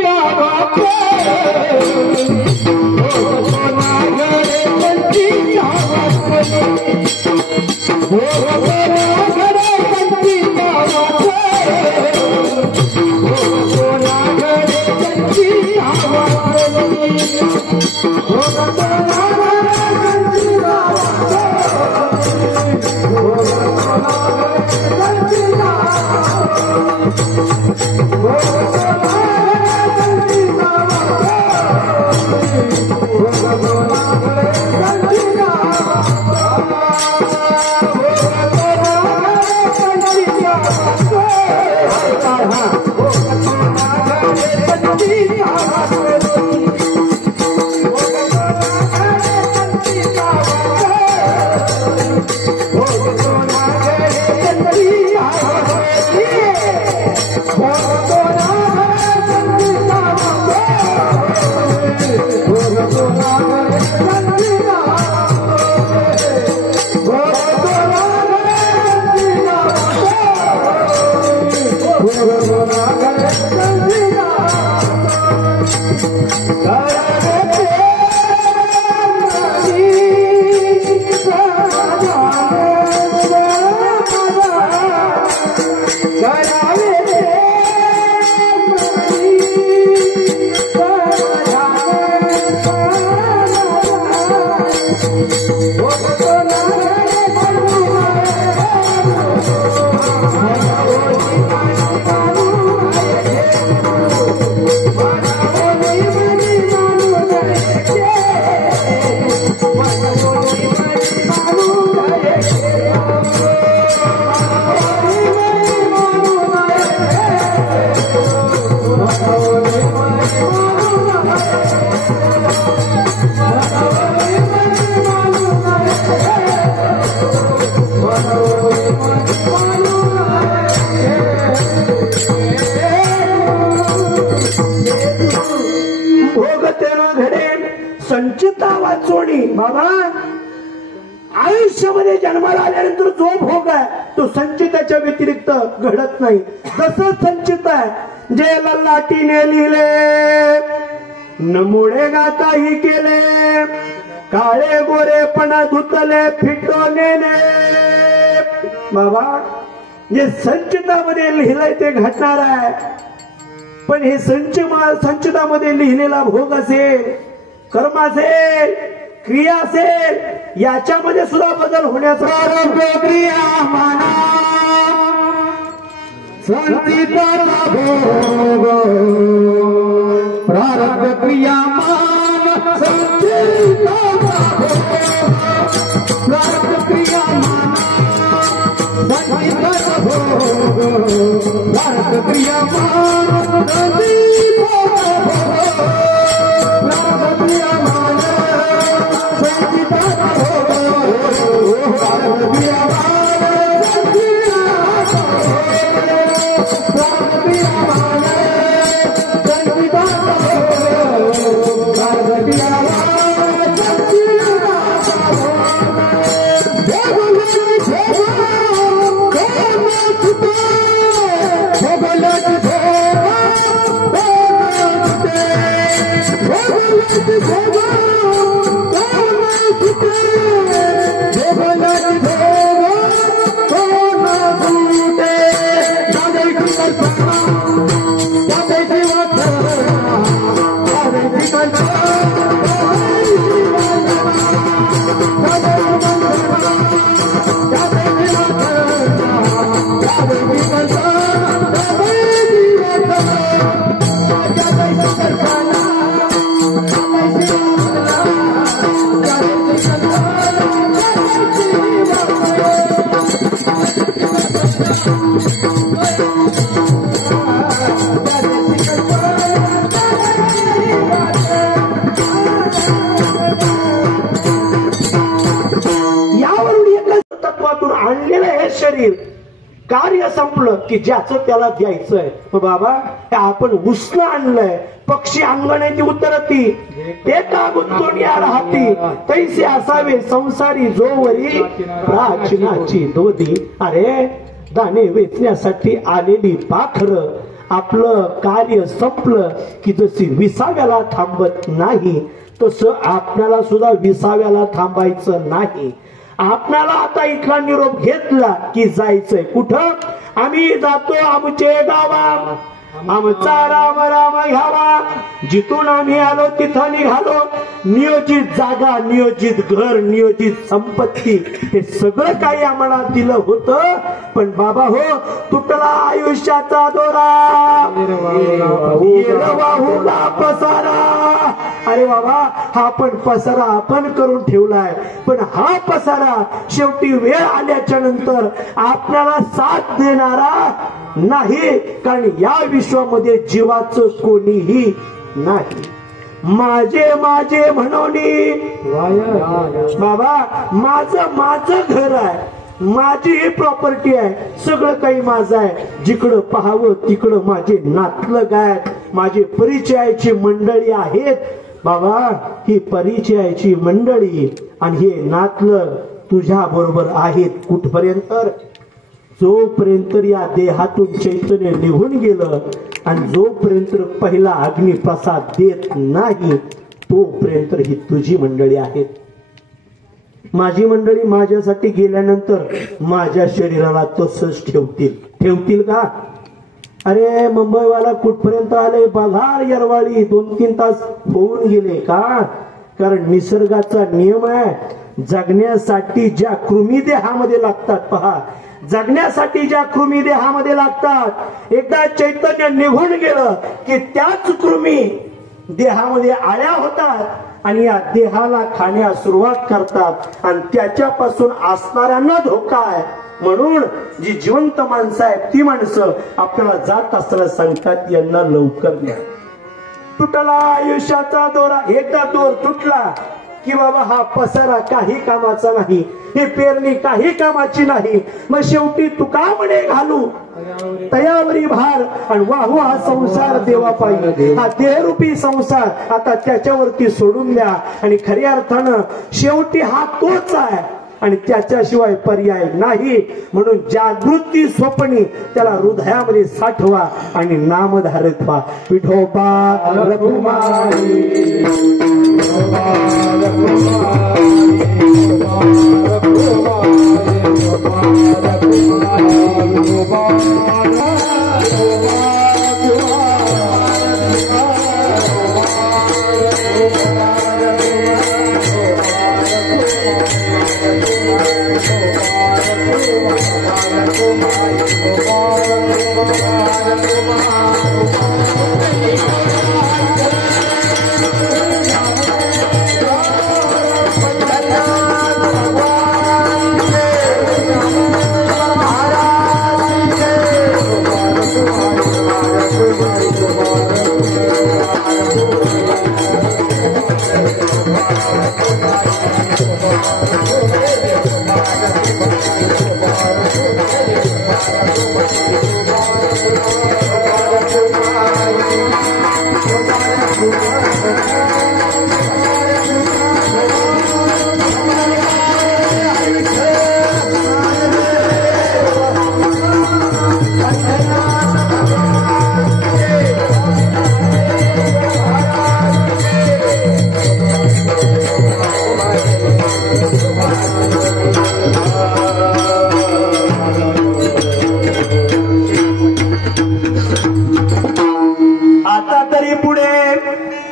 संचिता वाचवणी बाबा. आयुष्यामध्ये जन्माला आल्यानंतर जो भोग आहे तो संचिताच्या व्यतिरिक्त घडत नाही. जसं संचित आहे जे ललाटीने लिहिले नमुडेगा काही केले काळे गोरेपणा धुतले फिटोने बाबा. जे संचितामध्ये लिहिलंय ते घडणार आहे. पण हे संचितामध्ये लिहिलेला भोग असेल कर्म असेल क्रिया असेल याच्यामध्ये सुद्धा बदल होण्याचा क्रिया माना संचिताचा भोग प्रारब्ध क्रिया मान संचिताचा भोग प्रारब्ध क्रिया मान संचिताचा भोग प्रारब्ध क्रिया मान संचिताचा भोग प्रारब्ध क्रिया मान शरीर कार्य संपलं की ज्याचं त्याला द्यायचंय. बाबा आपण उष्ण आणलंय पक्षी अंगणाची उतरती ते का गुंतवण्या राहती तैसे असावे संसारी जोवरी प्राचीनाची दोधी. अरे दाणे वेचण्यासाठी आलेली पाखर आपलं कार्य संपलं की जशी विसाव्याला थांबत नाही तसं आपल्याला सुद्धा विसाव्याला थांबायचं नाही. आपल्याला आता इथला निरोप घेतला की जायचंय कुठं. आम्ही जातो आमचे गावा आमचा राम राम घ्यावा. जिथून आम्ही आलो तिथं निघालो. नियोजित जागा नियोजित घर नियोजित संपत्ती हे सगळं काही आम्हाला दिलं होतं. पण बाबा हो तुटला आयुष्याचा दोरा वाहुला पसारा. अरे बाबा हा पण पसारा आपण करून ठेवलाय. पण हा पसारा शेवटी वेळ आल्याच्या नंतर आपल्याला साथ देणारा नाही. कारण या विश्वामध्ये जीवाचं कोणीही नाही. माझे माझे म्हणोनी बाबा माझं घर आहे माझी ही प्रॉपर्टी आहे सगळं काही माझं आहे. जिकडं पाहावं तिकडं माझे नातलग आहेत माझे परिचयाची मंडळी आहेत. बाबा ही परिचयाची मंडळी आणि हे नातलग तुझ्या बरोबर आहेत कुठपर्यंत जोपर्यंत या देहातून चैतन्य निघून गेलं आणि जोपर्यंत पहिला अग्निप्रसाद देत नाही तोपर्यंत ही तुझी मंडळी आहेत. माझी मंडळी माझ्यासाठी गेल्यानंतर माझ्या शरीराला तसंच ठेवतील का. अरे मुंबईवाला कुठपर्यंत आले बघार यरवाळी 2-3 तास होऊन गेले का. कारण निसर्गाचा नियम आहे जगण्यासाठी ज्या कृमी देहामध्ये लागतात पहा जगण्यासाठी ज्या कृमी देहामध्ये लागतात एकदा चैतन्य निघून गेलं की त्याच कृमी देहामध्ये आल्या होतात आणि या देहाला खाण्यास सुरुवात करतात आणि त्याच्यापासून असणाऱ्यांना धोका आहे. म्हणून जी जिवंत माणसं आहेत ती माणसं आपल्याला जात असताना सांगतात यांना लवकर न्या. तुटला आयुष्याचा दोरा, एकदा दोर तुटला की बाबा हा पसारा काही कामाचा नाही, ही पेरणी काही कामाची नाही. मग शेवटी तुका म्हणे घालू तयावरी भार आणि वाहू हा संसार देवा पाहिजे. हा देहरूपी संसार आता त्याच्यावरती सोडून द्या. आणि खऱ्या अर्थानं शेवटी हा तोच आहे आणि त्याच्याशिवाय पर्याय नाही. म्हणून जागृती स्वप्नी त्याला हृदयामध्ये साठवा आणि नामधारक व्हा. विठोबा रघुमाई,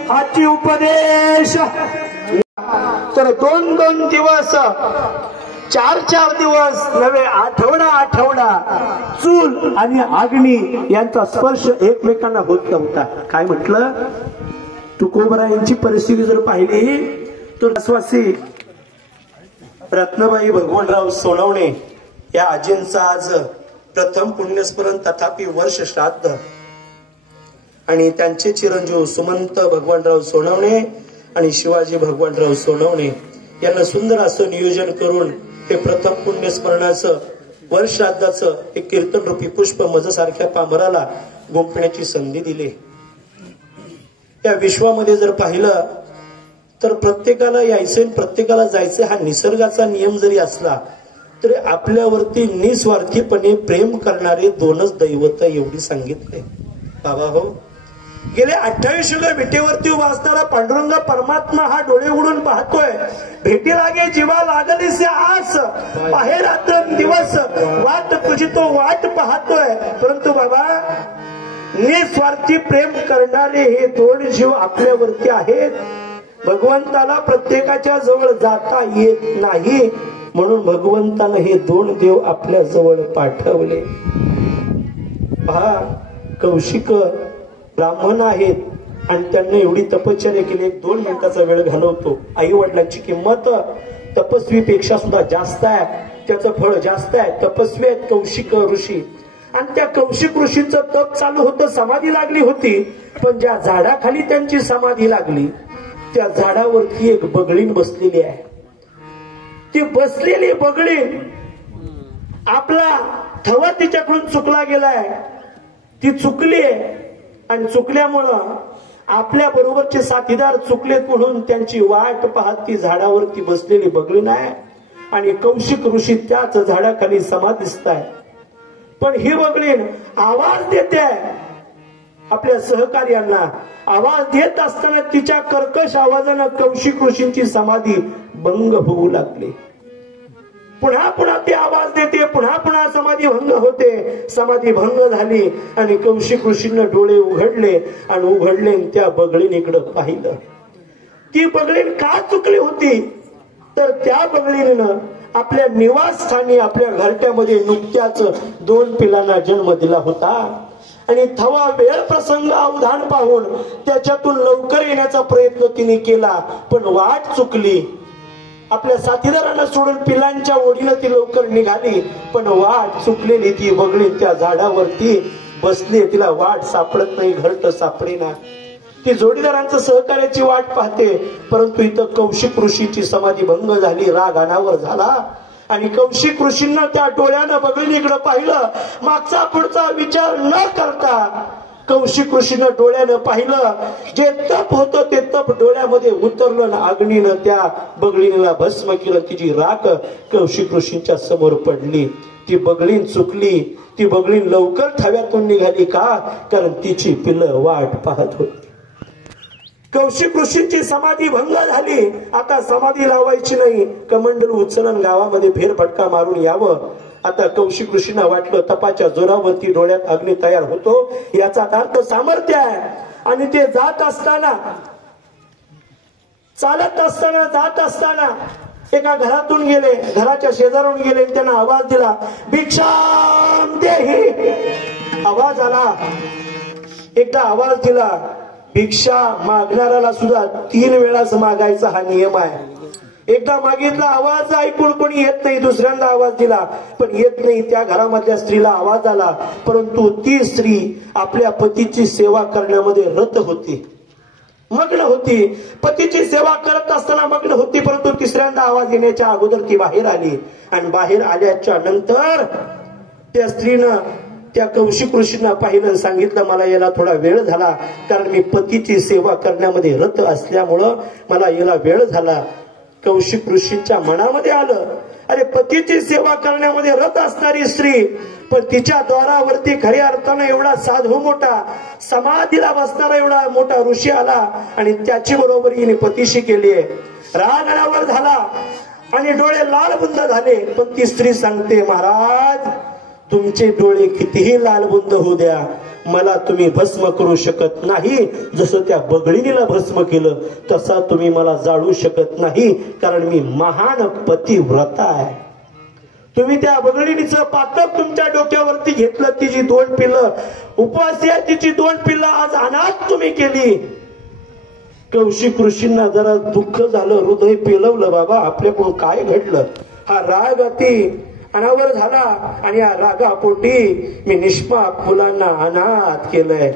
हाची उपदेश. तर 2-2 दिवस, 4-4 दिवस नव्हे, आठवडा चूल आणि अग्नी यांचा स्पर्श एकमेकांना होत नव्हता. काय म्हटलं, तुकोबरायांची परिस्थिती जर पाहिली तर आदिवासी रत्नाबाई भगवानराव सोनवणे या आजींचा आज प्रथम पुण्यस्मरण तथापि वर्ष श्राद्ध. आणि त्यांचे चिरंजीव सुमंत भगवानराव सोनवणे आणि शिवाजी भगवानराव सोनवणे यांना सुंदर असं नियोजन करून हे प्रथम पुण्यस्मरणाचं वर्ष श्राद्धाचं एक कीर्तन रूपी पुष्प मजसारख्या पामराला गुंफण्याची संधी दिली. या विश्वामध्ये जर पाहिलं तर प्रत्येकाला यायचं प्रत्येकाला जायचं हा निसर्गाचा नियम जरी असला तरी आपल्यावरती निस्वार्थीपणे प्रेम करणारे 2च दैवत एवढी सांगितले. बाबा हो, गेले 28 युग विटेवरती वाचणारा पांडुरंग परमात्मा हा डोळे उघडून पाहतोय. भेटी लागे जीवा लागलीसे आस, बाहेर रात्र दिवस वाट तुझी तो वाट पाहतोय. परंतु बाबा, निस्वार्थी प्रेम करणारे हे 2 जीव आपल्यावरती आहेत. भगवंताला प्रत्येकाच्या जवळ जाता येत नाही, म्हणून भगवंतानं हे 2 देव आपल्या जवळ पाठवले. पहा, कौशिक ब्राह्मण आहेत आणि त्यांनी एवढी तपश्चर्या केली. 1-2 मिनिटाचा वेळ घालवतो. आई वडिलांची किंमत तपस्वीपेक्षा सुद्धा जास्त आहे, त्याचं फळ जास्त आहे. तपस्वी आहेत कौशिक ऋषी आणि त्या कौशिक ऋषीचं तप चालू होतं, समाधी लागली होती. पण ज्या झाडाखाली त्यांची समाधी लागली त्या झाडावरती एक बगळीण बसलेली आहे. ती बसलेली बगळीण, आपला थवा तिच्याकडून चुकला गेलाय, ती चुकली आणि चुकल्यामुळं आपल्या बरोबरचे साथीदार चुकलेत म्हणून त्यांची वाट पाहत ती झाडावरती बसलेली बगळीण आहे आणि कौशिक ऋषी त्याच झाडाखाली समाधिस्थ आहे. पण ही बगळीण आवाज देते आपल्या सहकार्यांना. आवाज देत असताना तिच्या कर्कश आवाजानं कौशिक ऋषींची समाधी भंग होऊ लागली. पुन्हा पुन्हा ती आवाज देते, पुन्हा पुन्हा समाधी भंग होते. समाधी भंग झाली आणि कौशिक ऋषींना डोळे उघडले आणि उघडले त्या बगळीणीकडे पाहिलं. ती बगळीण का चुकली होती तर त्या बगळीनं आपल्या निवासस्थानी आपल्या घरट्यामध्ये नुकत्याच 2 पिलांना जन्म दिला होता आणि थवा वेळ प्रसंग अवधान पाहून त्याच्यातून लवकर येण्याचा प्रयत्न तिने केला, पण वाट चुकली. आपल्या साथीदारांना सोडून पिलांच्या ओढीनं ती लवकर निघाली, पण वाट चुकलेली ती बगळीण त्या झाडावरती बसली. तिला वाट सापडत नाही, घरट सापडेना. ती जोडीदारांचं सहकार्याची वाट पाहते. परंतु इथं कौशिक ऋषीची समाधी भंग झाली, राग अनावर झाला आणि कौशिक ऋषींना त्या डोळ्यानं बघितलं पाहिलं. मागचा पुढचा विचार न करता कौशिक ऋषीनं डोळ्यानं पाहिलं. जे तप होतं ते तप डोळ्यामध्ये उतरलं ना अग्नीनं त्या बगळीला भस्म केलं. तिची राख कौशिक ऋषींच्या समोर पडली. ती बगळीन चुकली. ती बगळीन लवकर थव्यातून निघाली का? कारण तिची पिल्लं वाट पाहत होती. कौशिक ऋषींची समाधी भंग झाली. आता समाधी लावायची नाही, कमंडल उचलून गावामध्ये फेरफटका मारून यावं. आता कौशिक ऋषींना वाटलं तपाच्या जोरावरती डोळ्यात अग्नी तयार होतो, याचा अर्थ सामर्थ्य आहे. आणि ते जात असताना, चालत असताना, जात असताना एका घरातून गेले, घराच्या शेजारून गेले. त्यांना आवाज दिला, भिक्षाम देही. आवाज आला. एकदा आवाज दिला. भिक्षा मागणाऱ्याला सुद्धा 3 वेळाच मागायचा हा नियम आहे. एकदा मागितला, आवाज ऐकून कोणी येत नाही. दुसऱ्यांदा आवाज दिला पण येत नाही. त्या घरामधल्या स्त्रीला आवाज आला, परंतु ती स्त्री आपल्या पतीची सेवा करण्यामध्ये रत होती, मग्न होती. पतीची सेवा करत असताना मग्न होती. परंतु तिसऱ्यांदा आवाज येण्याच्या अगोदर ती बाहेर आली. आणि बाहेर आल्याच्या नंतर त्या स्त्रीनं त्या कौशिक ऋषींना पाहिलं, सांगितलं, मला याला थोडा वेळ झाला, कारण मी पतीची सेवा करण्यामध्ये रत असल्यामुळं मला याला वेळ झाला. कौशिक ऋषींच्या मनामध्ये आलं, अरे पतीची सेवा करण्यामध्ये रत असणारी स्त्री, पण तिच्या द्वारावरती खऱ्या अर्थानं एवढा साधू मोठा, समाधीला बसणारा एवढा मोठा ऋषी आला आणि त्याची बरोबरी हिने पतीशी केली आहे. राग अनावर झाला आणि डोळे लालबुंद झाले. पण ती स्त्री सांगते, महाराज तुमचे डोळे कितीही लालबुंद होऊ द्या, मला तुम्ही भस्म करू शकत नाही. जसं त्या बगळीनीला भस्म केलं तसा तुम्ही मला जाळू शकत नाही, कारण मी महान पतिव्रता आहे. तुम्ही त्या बगळीनीचं पातक तुमच्या डोक्यावरती घेतलं, तिची 2 पिल्लं उपवासी आहे, तिची 2 पिल्लं आज अनाथ तुम्ही केली. कौशिक ऋषींना जरा दुःख झालं, हृदय पेलवलं, बाबा आपल्याकडून काय घडलं. हा राग अति अनावर झाला आणि या रागापोटी मी निष्पाप मुलांना अनाथ केलंय.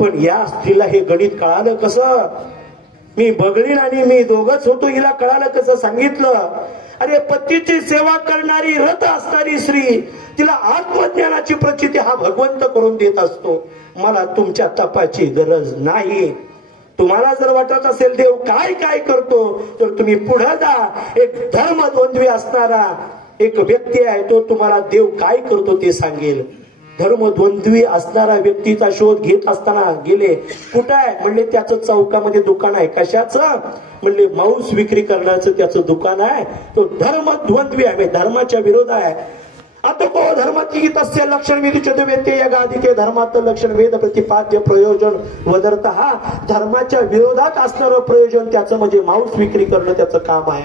पण या स्त्रीला हे गणित कळालं कसं? मी बगळीन आणि मी दोघच होतो, हिला कळालं कसं? सांगितलं, अरे पतीची सेवा करणारी रत असणारी स्त्री, तिला आत्मज्ञानाची प्रचिती हा भगवंत करून देत असतो. मला तुमच्या तपाची गरज नाही. तुम्हाला जर वाटत असेल देव काय काय करतो, तर तुम्ही पुढे जा. एक धर्मद्वंद्वी असणारा एक व्यक्ती आहे, तो तुम्हाला देव काय करतो ते सांगेल. धर्मद्वंद्वी असणारा व्यक्तीचा शोध घेत असताना गेले. कुठं आहे म्हणले, त्याचं चौकामध्ये दुकान आहे. कशाचं म्हणले, मांस विक्री करण्याचं त्याचं दुकान आहे. तो धर्मद्वंद्वी आहे, धर्माच्या विरोध आहे. आता को धर्माची तस्य लक्षण विधिचते वेते यगाधिके धर्मात लक्षण वेद प्रतिपाद्य प्रयोजन वदर्थ. हा धर्माच्या विरोधात असणारं प्रयोजन त्याचं म्हणजे मांस विक्री करणं त्याचं काम आहे.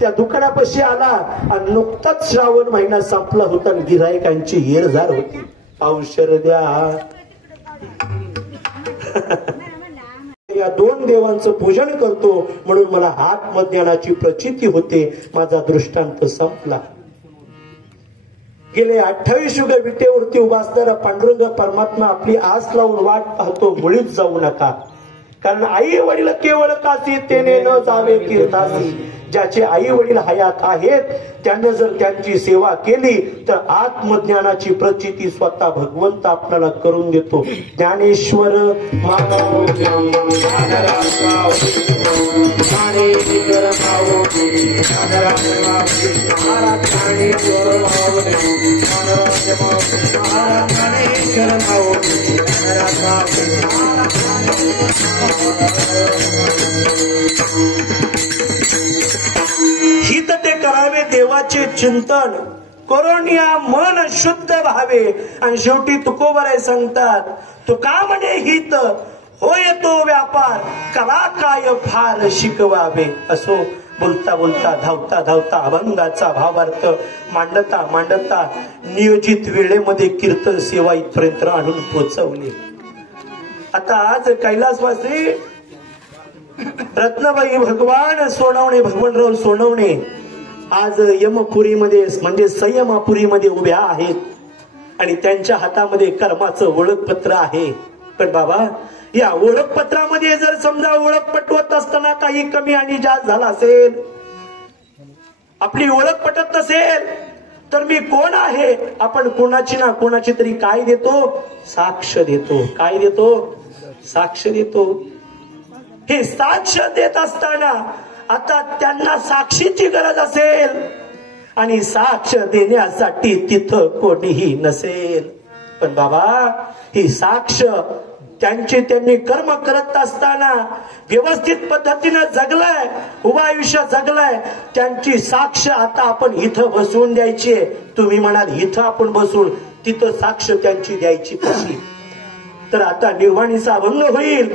त्या दुकानापाशी आला आणि नुकताच श्रावण महिना संपला होता आणि गिरायकांची येरझार होती. औषध द्या. या 2 देवांचं पूजन करतो म्हणून मला आत्मज्ञानाची प्रचिती होते. माझा दृष्टांत संपला. गेले 28 युग विटेवरती उभा असणारा पांडुरंग परमात्मा आपली आस लावून वाट पाहतो, मुळीच जाऊ नका. कारण आई वडील केवळ कासी तेने न जावे कीर्तासी. ज्याचे आई वडील हयात आहेत त्यांनी जर त्यांची सेवा केली तर आत्मज्ञानाची प्रचिती स्वतः भगवंत आपल्याला करून देतो. ज्ञानेश्वर हित ते करावे देवाचे चिंतन करून या मन शुद्ध व्हावे. आणि शेवटी तुकोबराय सांगतात, तुका म्हणे हित होय तो व्यापार, कला काय फार शिकवावे. असो बोलता बोलता धावता धावता अभंगाचा भावार्थ मांडता मांडता नियोजित वेळेमध्ये कीर्तन सेवा इथपर्यंत आणून पोहोचवले. आता आज कैलासवासी रत्नबाई भगवान सोनवणे, भगवानराव सोनवणे आज यमपुरीमध्ये म्हणजे संयमापुरीमध्ये उभ्या आहेत आणि त्यांच्या हातामध्ये कर्माचं ओळखपत्र आहे. पण बाबा या ओळखपत्रामध्ये जर समजा ओळख पटवत असताना काही कमी आणि जास्त झाला असेल, आपली ओळख पटत नसेल, तर मी कोण आहे, आपण कोणाची ना कोणाची तरी काय देतो, साक्ष देतो. काय देतो? साक्ष देतो. हे साक्ष देत असताना आता त्यांना साक्षीची गरज असेल आणि साक्ष देण्यासाठी तिथं कोणीही नसेल. पण बाबा, ही साक्ष त्यांनी कर्म करत असताना व्यवस्थित पद्धतीनं जगलाय, उभं आयुष्य जगलाय, त्यांची साक्ष आता आपण इथं बसवून द्यायची. तुम्ही म्हणाल इथं आपण बसून, तिथं साक्ष त्यांची द्यायची कशी? तर आता निर्वाणीचा अभंग होईल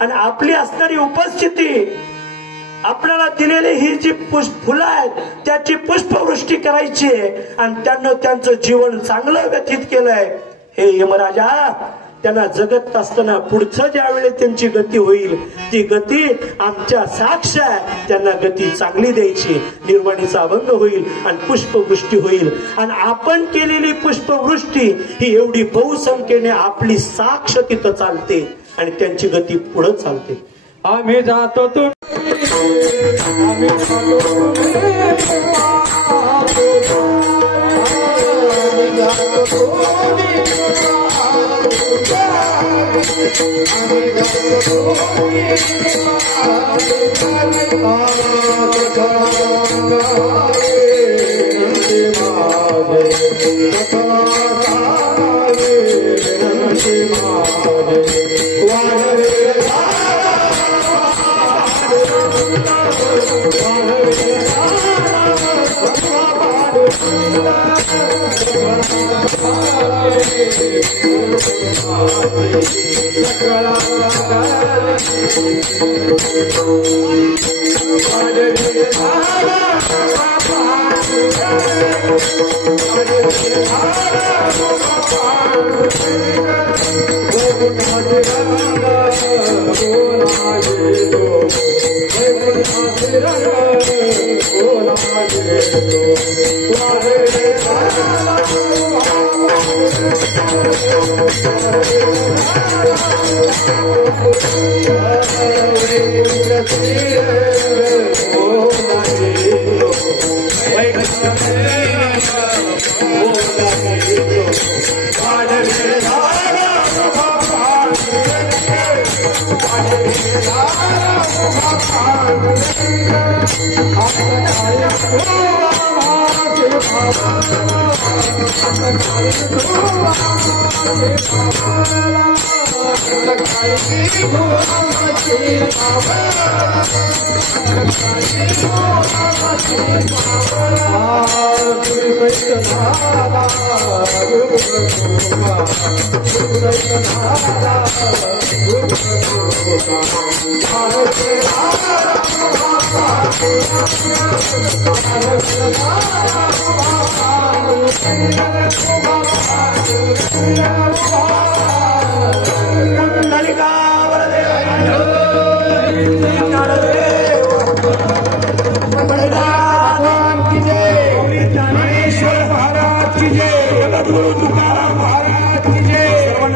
आणि आपली असणारी उपस्थिती, आपल्याला दिलेली ही जी फुलं आहेत त्याची पुष्पवृष्टी करायची आणि त्यांचं जीवन चांगलं व्यतीत केलंय. हे यमराजा, त्यांना जगत असताना पुढचं ज्या वेळेस त्यांची गती होईल, ती गती आमच्या साक्ष आहे, त्यांना गती चांगली द्यायची. निर्वाणीचा अभंग होईल आणि पुष्पवृष्टी होईल आणि आपण केलेली पुष्पवृष्टी ही एवढी बहुसंख्येने आपली साक्ष तिथं चालते आणि त्यांची गती पुढे चालते. आम्ही जातो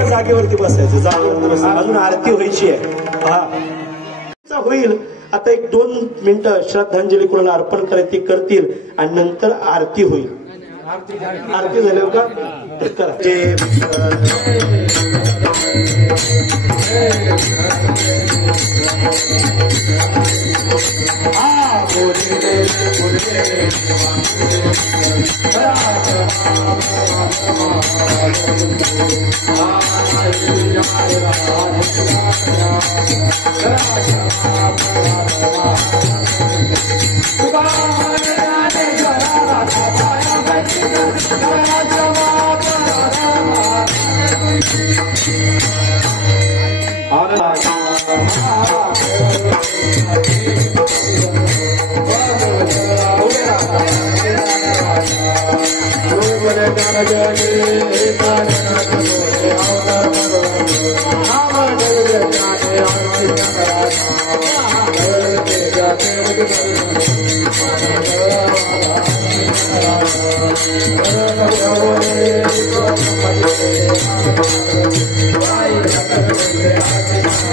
जागेवरती बसायचं, जागेवरती बसायचं. अजून आरती व्हायची आहे. होईल आता 1-2 मिनिटं श्रद्धांजली कोणाला अर्पण करायची करतील आणि नंतर आरती होईल. आरती झाल्यावर का करा. Bye.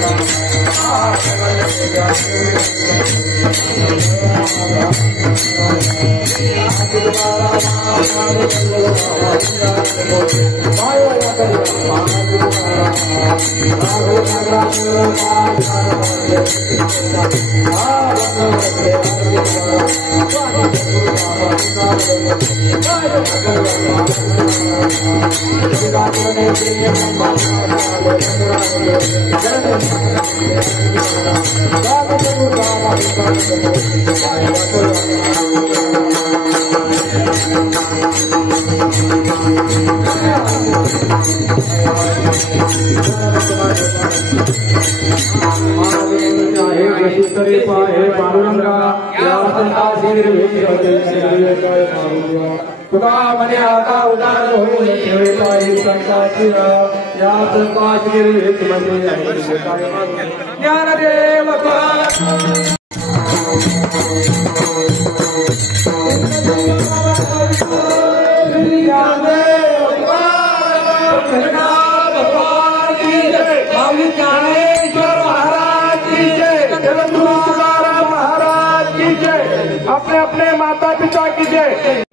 अपने अपने माता पिता की जय.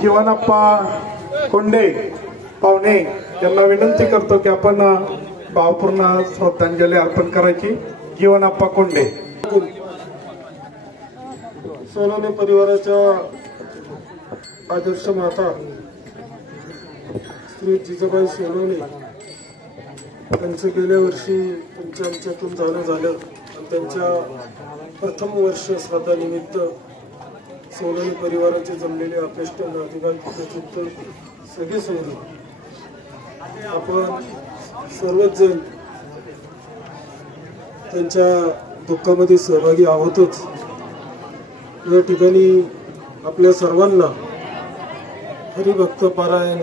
जीवनाप्पा कोंडे पाहुणे यांना विनंती करतो की आपण भावपूर्ण श्रद्धांजली अर्पण करायची. जीवनाप्पा कोंडे. सोनवणे परिवाराच्या आदर्श माता श्री जिजाबाई सोनवणे त्यांचं गेल्या वर्षी आमच्यातून जाणं झालं आणि त्यांच्या प्रथम वर्ष श्राद्धानिमित्त सोनवणे परिवाराचे जमलेले अपेष्ट नातेवाईक सगळे सोडले आपण सर्वच जण त्यांच्या दुःखामध्ये सहभागी आहोतच. या ठिकाणी आपल्या सर्वांना हरिभक्त पारायण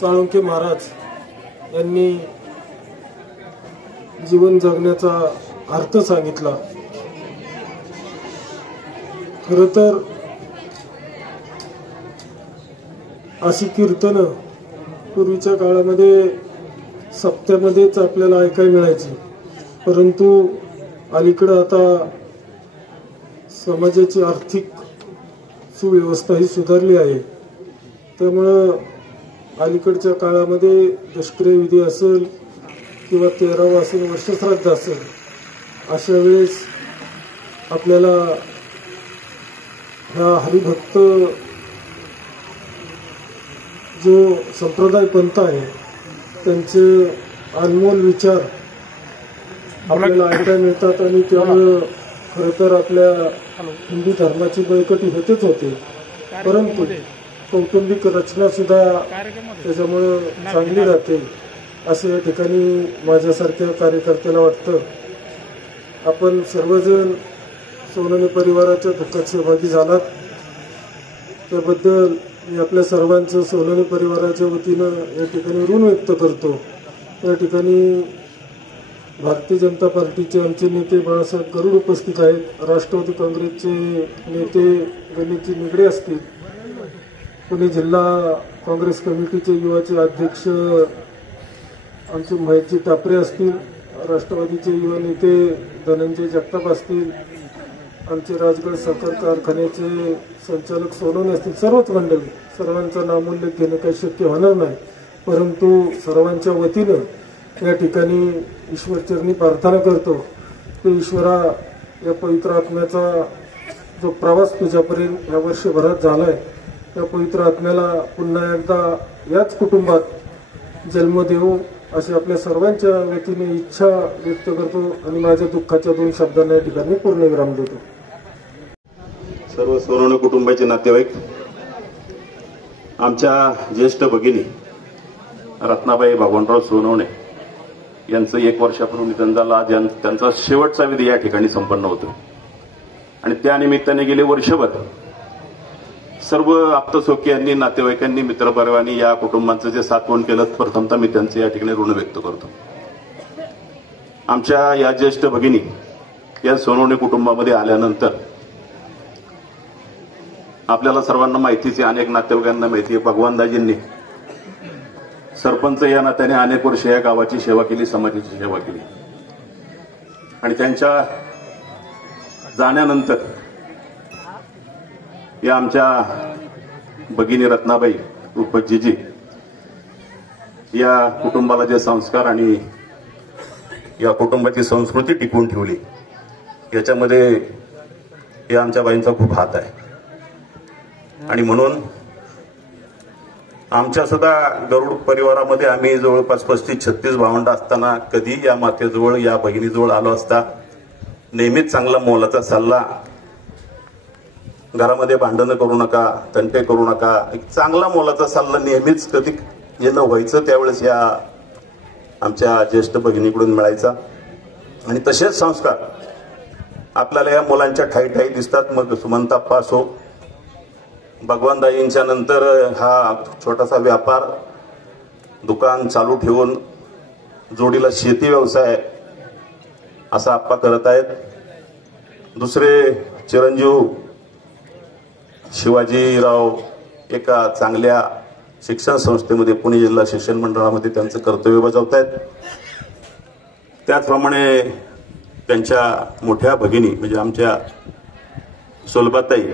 साळुंखे महाराज यांनी जीवन जगण्याचा अर्थ सांगितला. खरं तर अशी कीर्तनं पूर्वीच्या काळामध्ये सप्त्यामध्येच आपल्याला ऐकायला मिळायची, परंतु अलीकडं आता समाजाची आर्थिक सुव्यवस्था ही सुधारली आहे. त्यामुळं अलीकडच्या काळामध्ये दशक्रिया विधी असेल किंवा 13वा असेल वर्षश्राद्ध असेल अशा वेळेस आपल्याला ह्या हरिभक्त जो संप्रदाय पंथ आहे त्यांचे अनमोल विचार आपल्याला ऐकायला मिळतात आणि त्यामुळं खरं तर आपल्या हिंदू धर्माची बळकटी होतेच होते, परंतु कौटुंबिक रचना सुद्धा त्याच्यामुळं चांगली राहते असं या ठिकाणी माझ्यासारख्या कार्यकर्त्याला वाटतं. आपण सर्वजण सोनवणे परिवाराच्या दुःखात सहभागी झालात त्याबद्दल मी आपल्या सर्वांचं सोनवणे परिवाराच्या वतीनं या ठिकाणी ऋण व्यक्त करतो. या ठिकाणी भारतीय जनता पार्टीचे आमचे नेते बाळासाहेब गरुड उपस्थित आहेत, राष्ट्रवादी काँग्रेसचे नेते गणेशजी निगडे असतील, पुणे जिल्हा काँग्रेस कमिटीचे युवाचे अध्यक्ष आमचे महेशजी टापरे असतील, राष्ट्रवादीचे युवा नेते धनंजय जगताप असतील, आमचे राजगड साखर कारखान्याचे संचालक सोनवणे असतील, सर्वच मंडळी, सर्वांचा नामोल्लेख घेणं काही शक्य होणार नाही, परंतु सर्वांच्या वतीनं या ठिकाणी ईश्वरचरणी प्रार्थना करतो की ईश्वरा या पवित्र आत्म्याचा जो प्रवास तुझ्यापर्यंत या वर्षभरात झालाय त्या पवित्र आत्म्याला पुन्हा एकदा याच कुटुंबात जन्म देऊ अशी आपल्या सर्वांच्या वतीने इच्छा व्यक्त करतो आणि माझ्या दुःखाच्या 2 शब्दांना या ठिकाणी पूर्णविराम देतो. सर्व सोनवणे कुटुंबाचे नातेवाईक, आमच्या ज्येष्ठ भगिनी रत्नाबाई भगवानराव सोनवणे यांचं 1 वर्षापूर्वी निधन झालं. आज त्यांचा शेवटचा विधी या ठिकाणी संपन्न होतो आणि त्या निमित्ताने गेले वर्षभर सर्व आप्तसोख्यांनी, नातेवाईकांनी, मित्रपरिवारांनी या कुटुंबांचं जे साथवण केलं, प्रथमतः मी त्यांचं या ठिकाणी ऋण व्यक्त करतो. आमच्या या ज्येष्ठ भगिनी या सोनवणे कुटुंबामध्ये आल्यानंतर आपल्याला सर्वांना माहितीच आहे, अनेक नातेवाईकांना माहिती आहे, भगवानदाजींनी सरपंच या नात्याने अनेक वर्ष या गावाची सेवा केली, समाजाची सेवा केली. आणि त्यांच्या जाण्यानंतर या आमच्या भगिनी रत्नाबाई उर्फ जीजी या कुटुंबाला जे संस्कार आणि या कुटुंबाची संस्कृती टिकवून ठेवली, याच्यामध्ये या आमच्या बाईंचा खूप हात आहे. आणि म्हणून आमच्या सुद्धा गरुड परिवारामध्ये आम्ही जवळपास 35-36 भावंड असताना कधी या मातेजवळ, या भगिनीजवळ आलो असता नेहमीच चांगला मोलाचा सल्ला, घरामध्ये भांडणं करू नका, तंटे करू नका, एक चांगला मोलाचा सल्ला नेहमीच कधी येणं व्हायचं त्यावेळेस या आमच्या ज्येष्ठ भगिनीकडून मिळायचा. आणि तसेच संस्कार आपल्याला या मुलांच्या ठाई ठाई दिसतात. मग सुमंताप्पा असो, भगवानदाईंच्या नंतर हा छोटासा व्यापार दुकान चालू ठेवून जोडीला शेती व्यवसाय असा आप्पा करत आहेत. दुसरे चिरंजीव शिवाजीराव एका चांगल्या शिक्षण संस्थेमध्ये, पुणे जिल्हा शिक्षण मंडळामध्ये त्यांचं कर्तव्य बजावत आहेत. त्याचप्रमाणे त्यांच्या मोठ्या भगिनी म्हणजे आमच्या सुलभाताई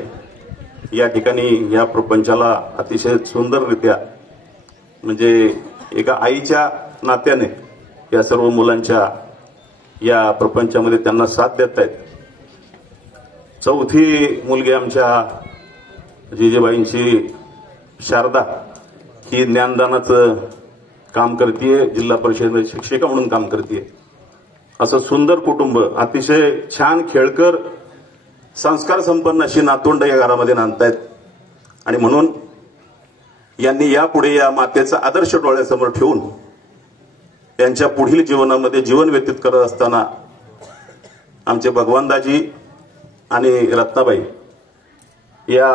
या ठिकाणी या प्रपंचाला अतिशय सुंदररित्या म्हणजे एका आईच्या नात्याने या सर्व मुलांच्या या प्रपंचामध्ये त्यांना साथ देत आहेत. चौथी मुलगी आमच्या जिजेबाईंची शारदा ही ज्ञानदानाचं काम करतीये, जिल्हा परिषद शिक्षिका म्हणून काम करतीये. असं सुंदर कुटुंब, अतिशय छान खेळकर, संस्कार संपन्न अशी नातवंड या घरामध्ये नांदतायत. आणि म्हणून यांनी यापुढे या मातेचा आदर्श डोळ्यासमोर ठेवून त्यांच्या पुढील जीवनामध्ये जीवन व्यतीत करत असताना आमचे भगवानदाजी आणि रत्नाबाई या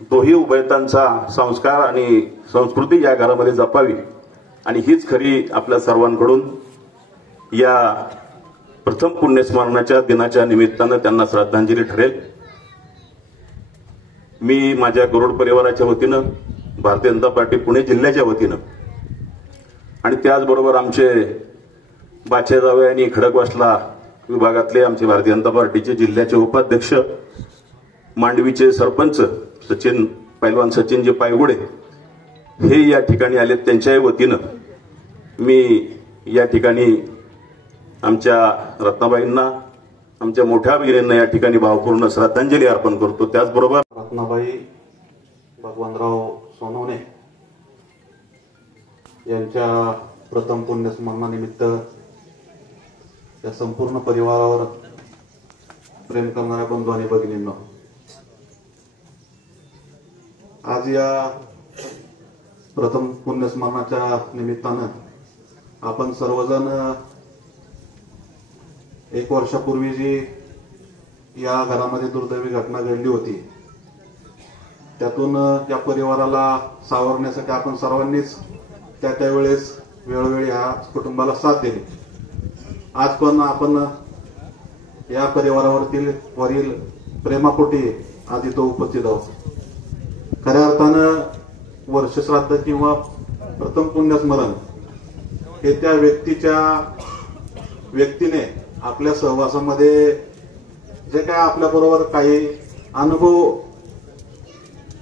दोही उभयतांचा संस्कार आणि संस्कृती या घरामध्ये जपावी. आणि हीच खरी आपल्या सर्वांकडून या प्रथम पुण्यस्मरणाच्या दिनाच्या निमित्तानं त्यांना श्रद्धांजली ठरेल. मी माझ्या गरुड परिवाराच्या वतीनं, भारतीय जनता पार्टी पुणे जिल्ह्याच्या वतीनं आणि त्याचबरोबर आमचे बाचेजावे आणि खडकवासला विभागातले आमचे भारतीय जनता पार्टीचे जिल्ह्याचे उपाध्यक्ष, मांडवीचे सरपंच पैलवान सचिनजी पायगुडे हे या ठिकाणी आलेत, त्यांच्याही वतीनं मी या ठिकाणी आमच्या रत्नाबाईंना, आमच्या मोठ्या भगिनींना या ठिकाणी भावपूर्ण श्रद्धांजली अर्पण करतो. त्याचबरोबर रत्नाबाई भगवानराव सोनवणे यांच्या प्रथम पुण्यस्मरणानिमित्त या संपूर्ण परिवारावर प्रेम करणाऱ्या बंधू आणि भगिनींना आज या प्रथम पुण्यस्मरणाच्या निमित्तानं आपण सर्वजण 1 वर्षापूर्वी जी या घरामध्ये दुर्दैवी घटना घडली होती त्यातून त्या परिवाराला सावरण्यासाठी आपण सर्वांनीच त्यावेळेस वेळोवेळी ह्या कुटुंबाला साथ दिली. आज पण आपण या परिवारावरील प्रेमापोटी आज इथं उपस्थित आहोत. खऱ्या अर्थानं वर्षश्राद्ध किंवा प्रथम पुण्यस्मरण हे त्या व्यक्तीने आपल्या सहवासामध्ये जे काय आपल्या बरोबर काही अनुभव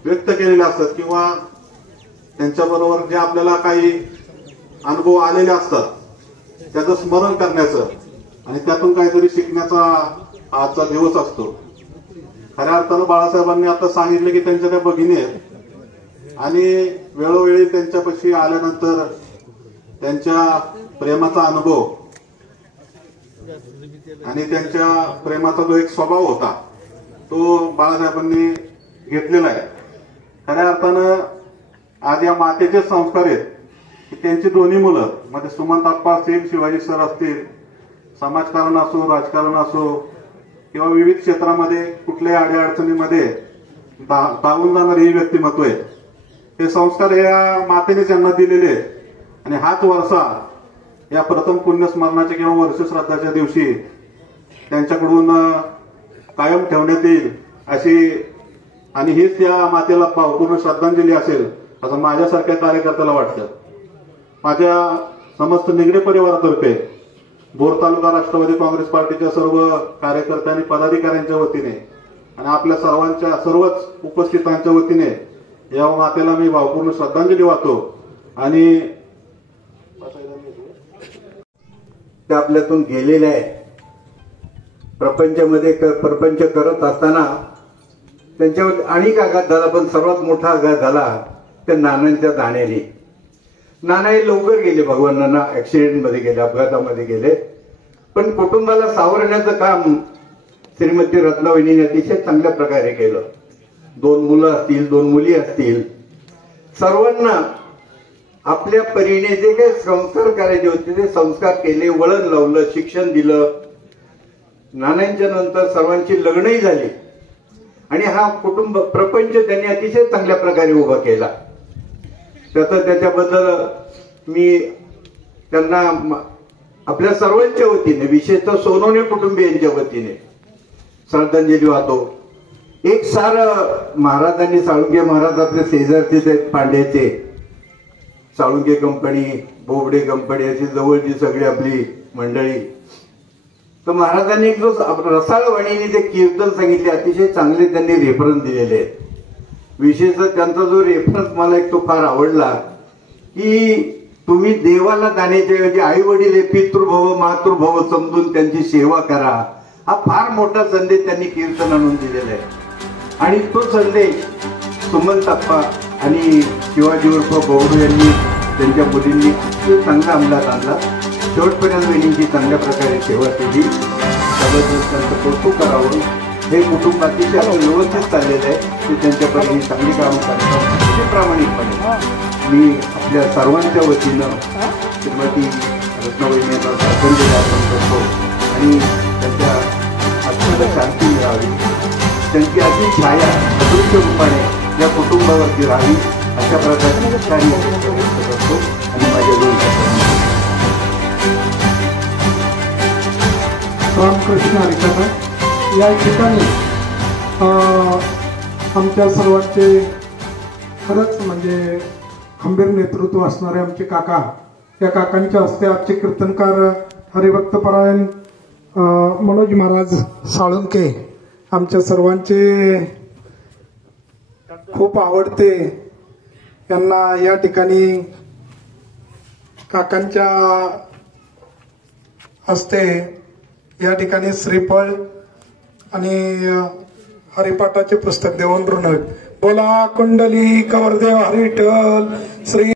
व्यक्त केलेले असतात किंवा त्यांच्याबरोबर जे आपल्याला काही अनुभव आलेले असतात त्याचं स्मरण करण्याचं आणि त्यातून काहीतरी शिकण्याचा आजचा दिवस असतो. खऱ्या अर्थानं बाळासाहेबांनी आता सांगितलं की त्यांच्या त्या भगिनी आहेत आणि वेळोवेळी त्यांच्यापाशी आल्यानंतर त्यांच्या प्रेमाचा अनुभव आणि त्यांच्या प्रेमाचा जो एक स्वभाव होता तो बाळासाहेबांनी घेतलेला आहे. खऱ्या अर्थानं आज या मातेचे संस्कार आहेत की त्यांची दोन्ही मुलं म्हणजे सुमंताप्पा असतील, शिवाजी सर असतील, समाजकारण असो, राजकारण असो किंवा विविध क्षेत्रामध्ये कुठल्याही अडीअडचणीमध्ये धावून जाणारी ही व्यक्तिमत्व आहे. हे संस्कार या मातेने त्यांना दिलेले आहेत आणि हाच वारसा या प्रथम पुण्यस्मरणाच्या किंवा वर्षश्राद्धाच्या दिवशी त्यांच्याकडून कायम ठेवण्यात येईल अशी आणि हीच या मातेला भावपूर्ण श्रद्धांजली असेल असं माझ्यासारख्या कार्यकर्त्याला वाटतं. माझ्या समस्त निगडे परिवारातर्फे बोर तालुका राष्ट्रवादी काँग्रेस पार्टीच्या सर्व कार्यकर्ते आणि पदाधिकाऱ्यांच्या वतीने आणि आपल्या सर्वच उपस्थितांच्या वतीने या मातेला मी भावपूर्ण श्रद्धांजली वाहतो आणि ते आपल्यातून गेलेले आहे. प्रपंचामध्ये प्रपंच करत असताना त्यांच्यावर अनेक आघात झाला, पण सर्वात मोठा आघात झाला त्या नानांच्या जाण्याने. नाना हे लवकर गेले, भगवानांना ऍक्सिडेंटमध्ये गेले, अपघातामध्ये गेले. पण कुटुंबाला सावरण्याचं काम श्रीमती रत्नाबाईंनी अतिशय चांगल्या प्रकारे केलं. 2 मुलं असतील, 2 मुली असतील, सर्वांना आपल्या परीने जे काही संस्कार करायचे होते ते संस्कार केले, वळण लावलं, शिक्षण दिलं. नानांच्या नंतर सर्वांची लग्नही झाली आणि हा कुटुंब प्रपंच त्यांनी अतिशय चांगल्या प्रकारे उभा केला. त्याच्याबद्दल मी त्यांना आपल्या सर्वांच्या वतीने, विशेषतः सोनवणे कुटुंबियांच्या वतीने श्रद्धांजली वाहतो. एक सार महाराजांनी, साळुंके महाराज आपले शेजारचे पांड्याचे, साळुंके कंपनी, बोबडे कंपनी अशी जवळची सगळी आपली मंडळी, तर महाराजांनी एक जो रसाळवाणीने ते कीर्तन सांगितले, अतिशय चांगले त्यांनी रेफरन्स दिलेले आहेत. विशेषतः त्यांचा जो रेफरन्स मला एक तो फार आवडला की तुम्ही देवाला जाण्याच्या ऐवजी आई वडील पितृभव मातृभव समजून त्यांची सेवा करा. हा फार मोठा संदेश त्यांनी कीर्तन आणून दिलेला आहे. आणि तो संदेश सुमंत आप्पा आणि शिवाजी उर्फ गौडू यांनी त्यांच्या मुलींनी चांगला अंमलात आणला. शेवटपर्यंत वहिनींची चांगल्या प्रकारे सेवा केली. त्याबद्दल त्यांचं कौतुक करावं. हे कुटुंब अतिशय व्यवस्थित चाललेलं आहे. ते त्यांच्या परीने चांगली कामं करतात. अतिशय प्रामाणिकपणे मी आपल्या सर्वांच्या वतीनं श्रीमती रत्नाबाईंनी यांना श्रद्धांजली अर्पण करतो आणि त्यांच्या आत्म्याला शांती मिळावी, त्यांची अशी छाया अदृश्य रूपाने या कुटुंबावरती राहावी अशा प्रकारची कार्य व्यक्त करतो आणि माझ्या दोन रामकृष्ण हरिकथा. या ठिकाणी आमच्या सर्वांचे खरंच म्हणजे खंबीर नेतृत्व असणारे आमचे काका, या काकांच्या हस्ते आजचे कीर्तनकार हरिभक्तपरायण मनोज महाराज साळुंके आमच्या सर्वांचे खूप आवडते. यांना या ठिकाणी काकांच्या हस्ते या ठिकाणी श्रीफळ आणि हरिपाठाचे पुस्तक देऊन ऋण. बोला कुंडली कवरदेव हरिठल श्री